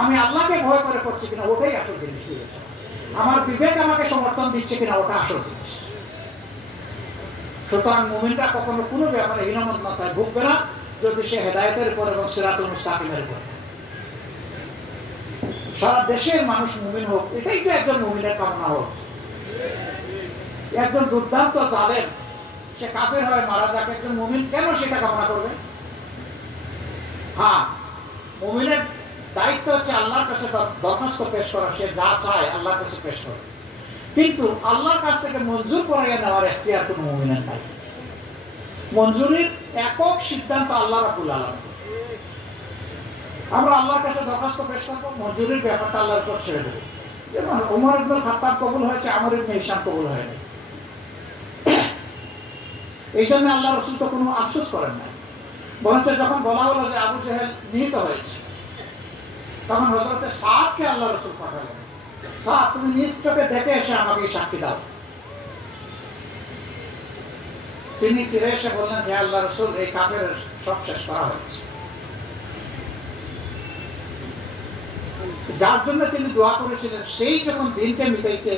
আমি আল্লাহকে ভয় করে করছি কিনা ওটাই আসল জিনিস। আমার বিবেক আমাকে সমর্থন দিচ্ছে কিনা ওটা আসল জিনিস। সুতরাং মুমিনরা কখনো কোনো ব্যাপারে হীনমন্যতায় ভুগবে না যদি সে হেদায়েতের উপর এবং সিরাতুল মুস্তাকিমের উপর। সারা দেশের মানুষ মুমিন হোক, এটাই তো একজন মুমিনের কামনা হোক। একজন দুর্দান্ত জালেম সে কাফের হয়ে মারা যাক, একজন মুমিন কেন সেটা কামনা করবে? হ্যাঁ, মুমিনের দায়িত্ব হচ্ছে আল্লাহর কাছে দরখাস্ত পেশ করা, সে যা চায় আল্লাহর কাছে পেশ করে। কিন্তু আল্লাহর কাছ থেকে মঞ্জুর করাইয়া নেওয়ার এখতিয়ার কোনো মুমিনের নাই। মঞ্জুরির একক সিদ্ধান্ত আল্লাহ রাব্বুল আলামিন। আমরা আল্লাহর কাছে দরখাস্ত পেশ করবো, মঞ্জুরির ব্যাপারটা আল্লাহর উপর ছেড়ে দেবো। যেমন ওমর ইবনুল খাত্তাব কবুল হয়েছে, আমর ইবনে হিশাম কবুল হয়নি। এই জন্য আল্লাহ রাসূল তো কোনো আফসোস করেন না। বরঞ্চ যখন বলা হলো যে আবু জেহেল নিহত হয়েছে, তখন হযরতে সাদকে আল্লাহ রাসূল পাঠালেন, সাদ তুমি নিজ চোখে দেখে এসে আমাকে সাক্ষী দাও। তিনি ফিরে এসে বললেন, হে আল্লাহ রাসূল, এই কাফের সব শেষ করা হয়েছে। যার জন্য তিনি দোয়া করেছিলেন, সেই যখন দিনকে মিটাইতে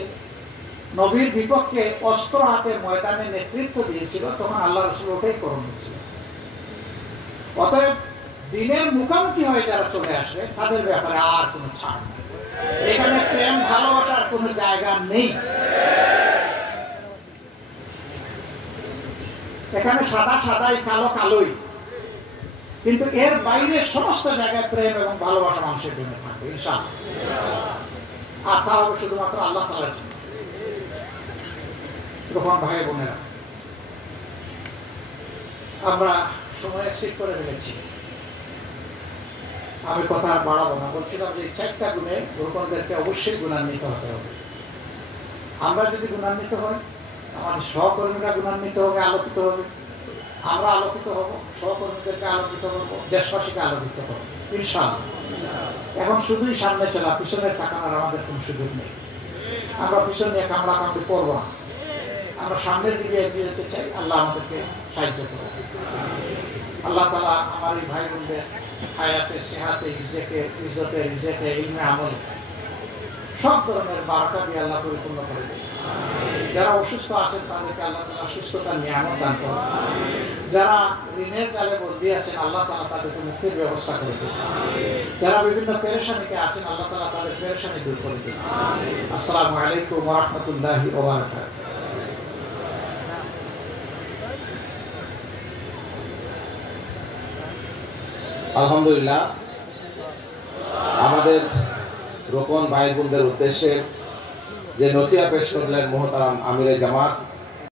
নবীর বিপক্ষে অস্ত্র হাতে ময়দানে নেতৃত্ব দিয়েছিল, তখন আল্লাহ রাসূল ওটাই করে নিয়েছিলেন। অতএব দিনের মুখোমুখি হয়ে যারা চলে আসবে, তাদের ব্যাপারে আর কোনো ছাড় নেই। এখানে প্রেম ভালোবাসার কোনো জায়গা নেই। এখানে সাদা সাদাই, কালো কালোই, কিন্তু এর বাইরে সমস্ত জায়গায় প্রেম এবং ভালোবাসা মানুষের জন্য থাকবে ইনশাআল্লাহ। আর তা হবে শুধুমাত্র আল্লাহ তাআলার জন্য। তখন ভাই বোনেরা, আমরা সময় ঠিক করে ফেলেছি, আমি কথা বাড়াবো না। বলছিলাম যে 4টা গুণে রোপণদেরকে অবশ্যই গুণান্বিত হতে হবে। আমরা যদি গুণান্বিত হই, আমাদের সহকর্মীরা গুণান্বিত হবে, আলোকিত হবে, আমরা আলোকিত হব, সহকর্মীদেরকে আলোকিত করব, দেশবাসীকে আলোকিত করব ইনশাআল্লাহ। এখন শুধুই সামনে চলা, পিছনে তাকানোর আমাদের কোনো সুযোগ নেই। আমরা পিছনে নিয়ে কামড়া কামড়ি করবো না, আমরা সামনের দিকে এগিয়ে যেতে চাই। আল্লাহ আমাদেরকে সাহায্য করবে। আল্লাহ তাআলা আমার এই ভাই বোনদের হায়াতে, সেহাতে, ইজ্জতে, ইলমে, আমলে সব ধরনের বারাকা দিয়ে আল্লাহ পরিপূর্ণ করে দেয়। যারা অসুস্থ আছেন তাদেরকে আল্লাহ তাআলা সুস্থতার নিয়ামত দান করুন। যারা ঋণের জালে বন্দী আছেন, আল্লাহ তাআলা তাদেরকে মুক্তির ব্যবস্থা করে দেন। যারা বিভিন্ন পেরেশানিতে আছেন, আল্লাহ তাআলা তাদের পেরেশানি দূর করে দেন। আসসালামু আলাইকুম ওয়া রাহমাতুল্লাহি ওয়া বারাকাতুহু। আলহামদুলিল্লাহ, আমাদের রোকন ভাই বোনদের উদ্দেশ্যে যে নসিহত পেশ করলেন মুহতারাম আমিরে জামাত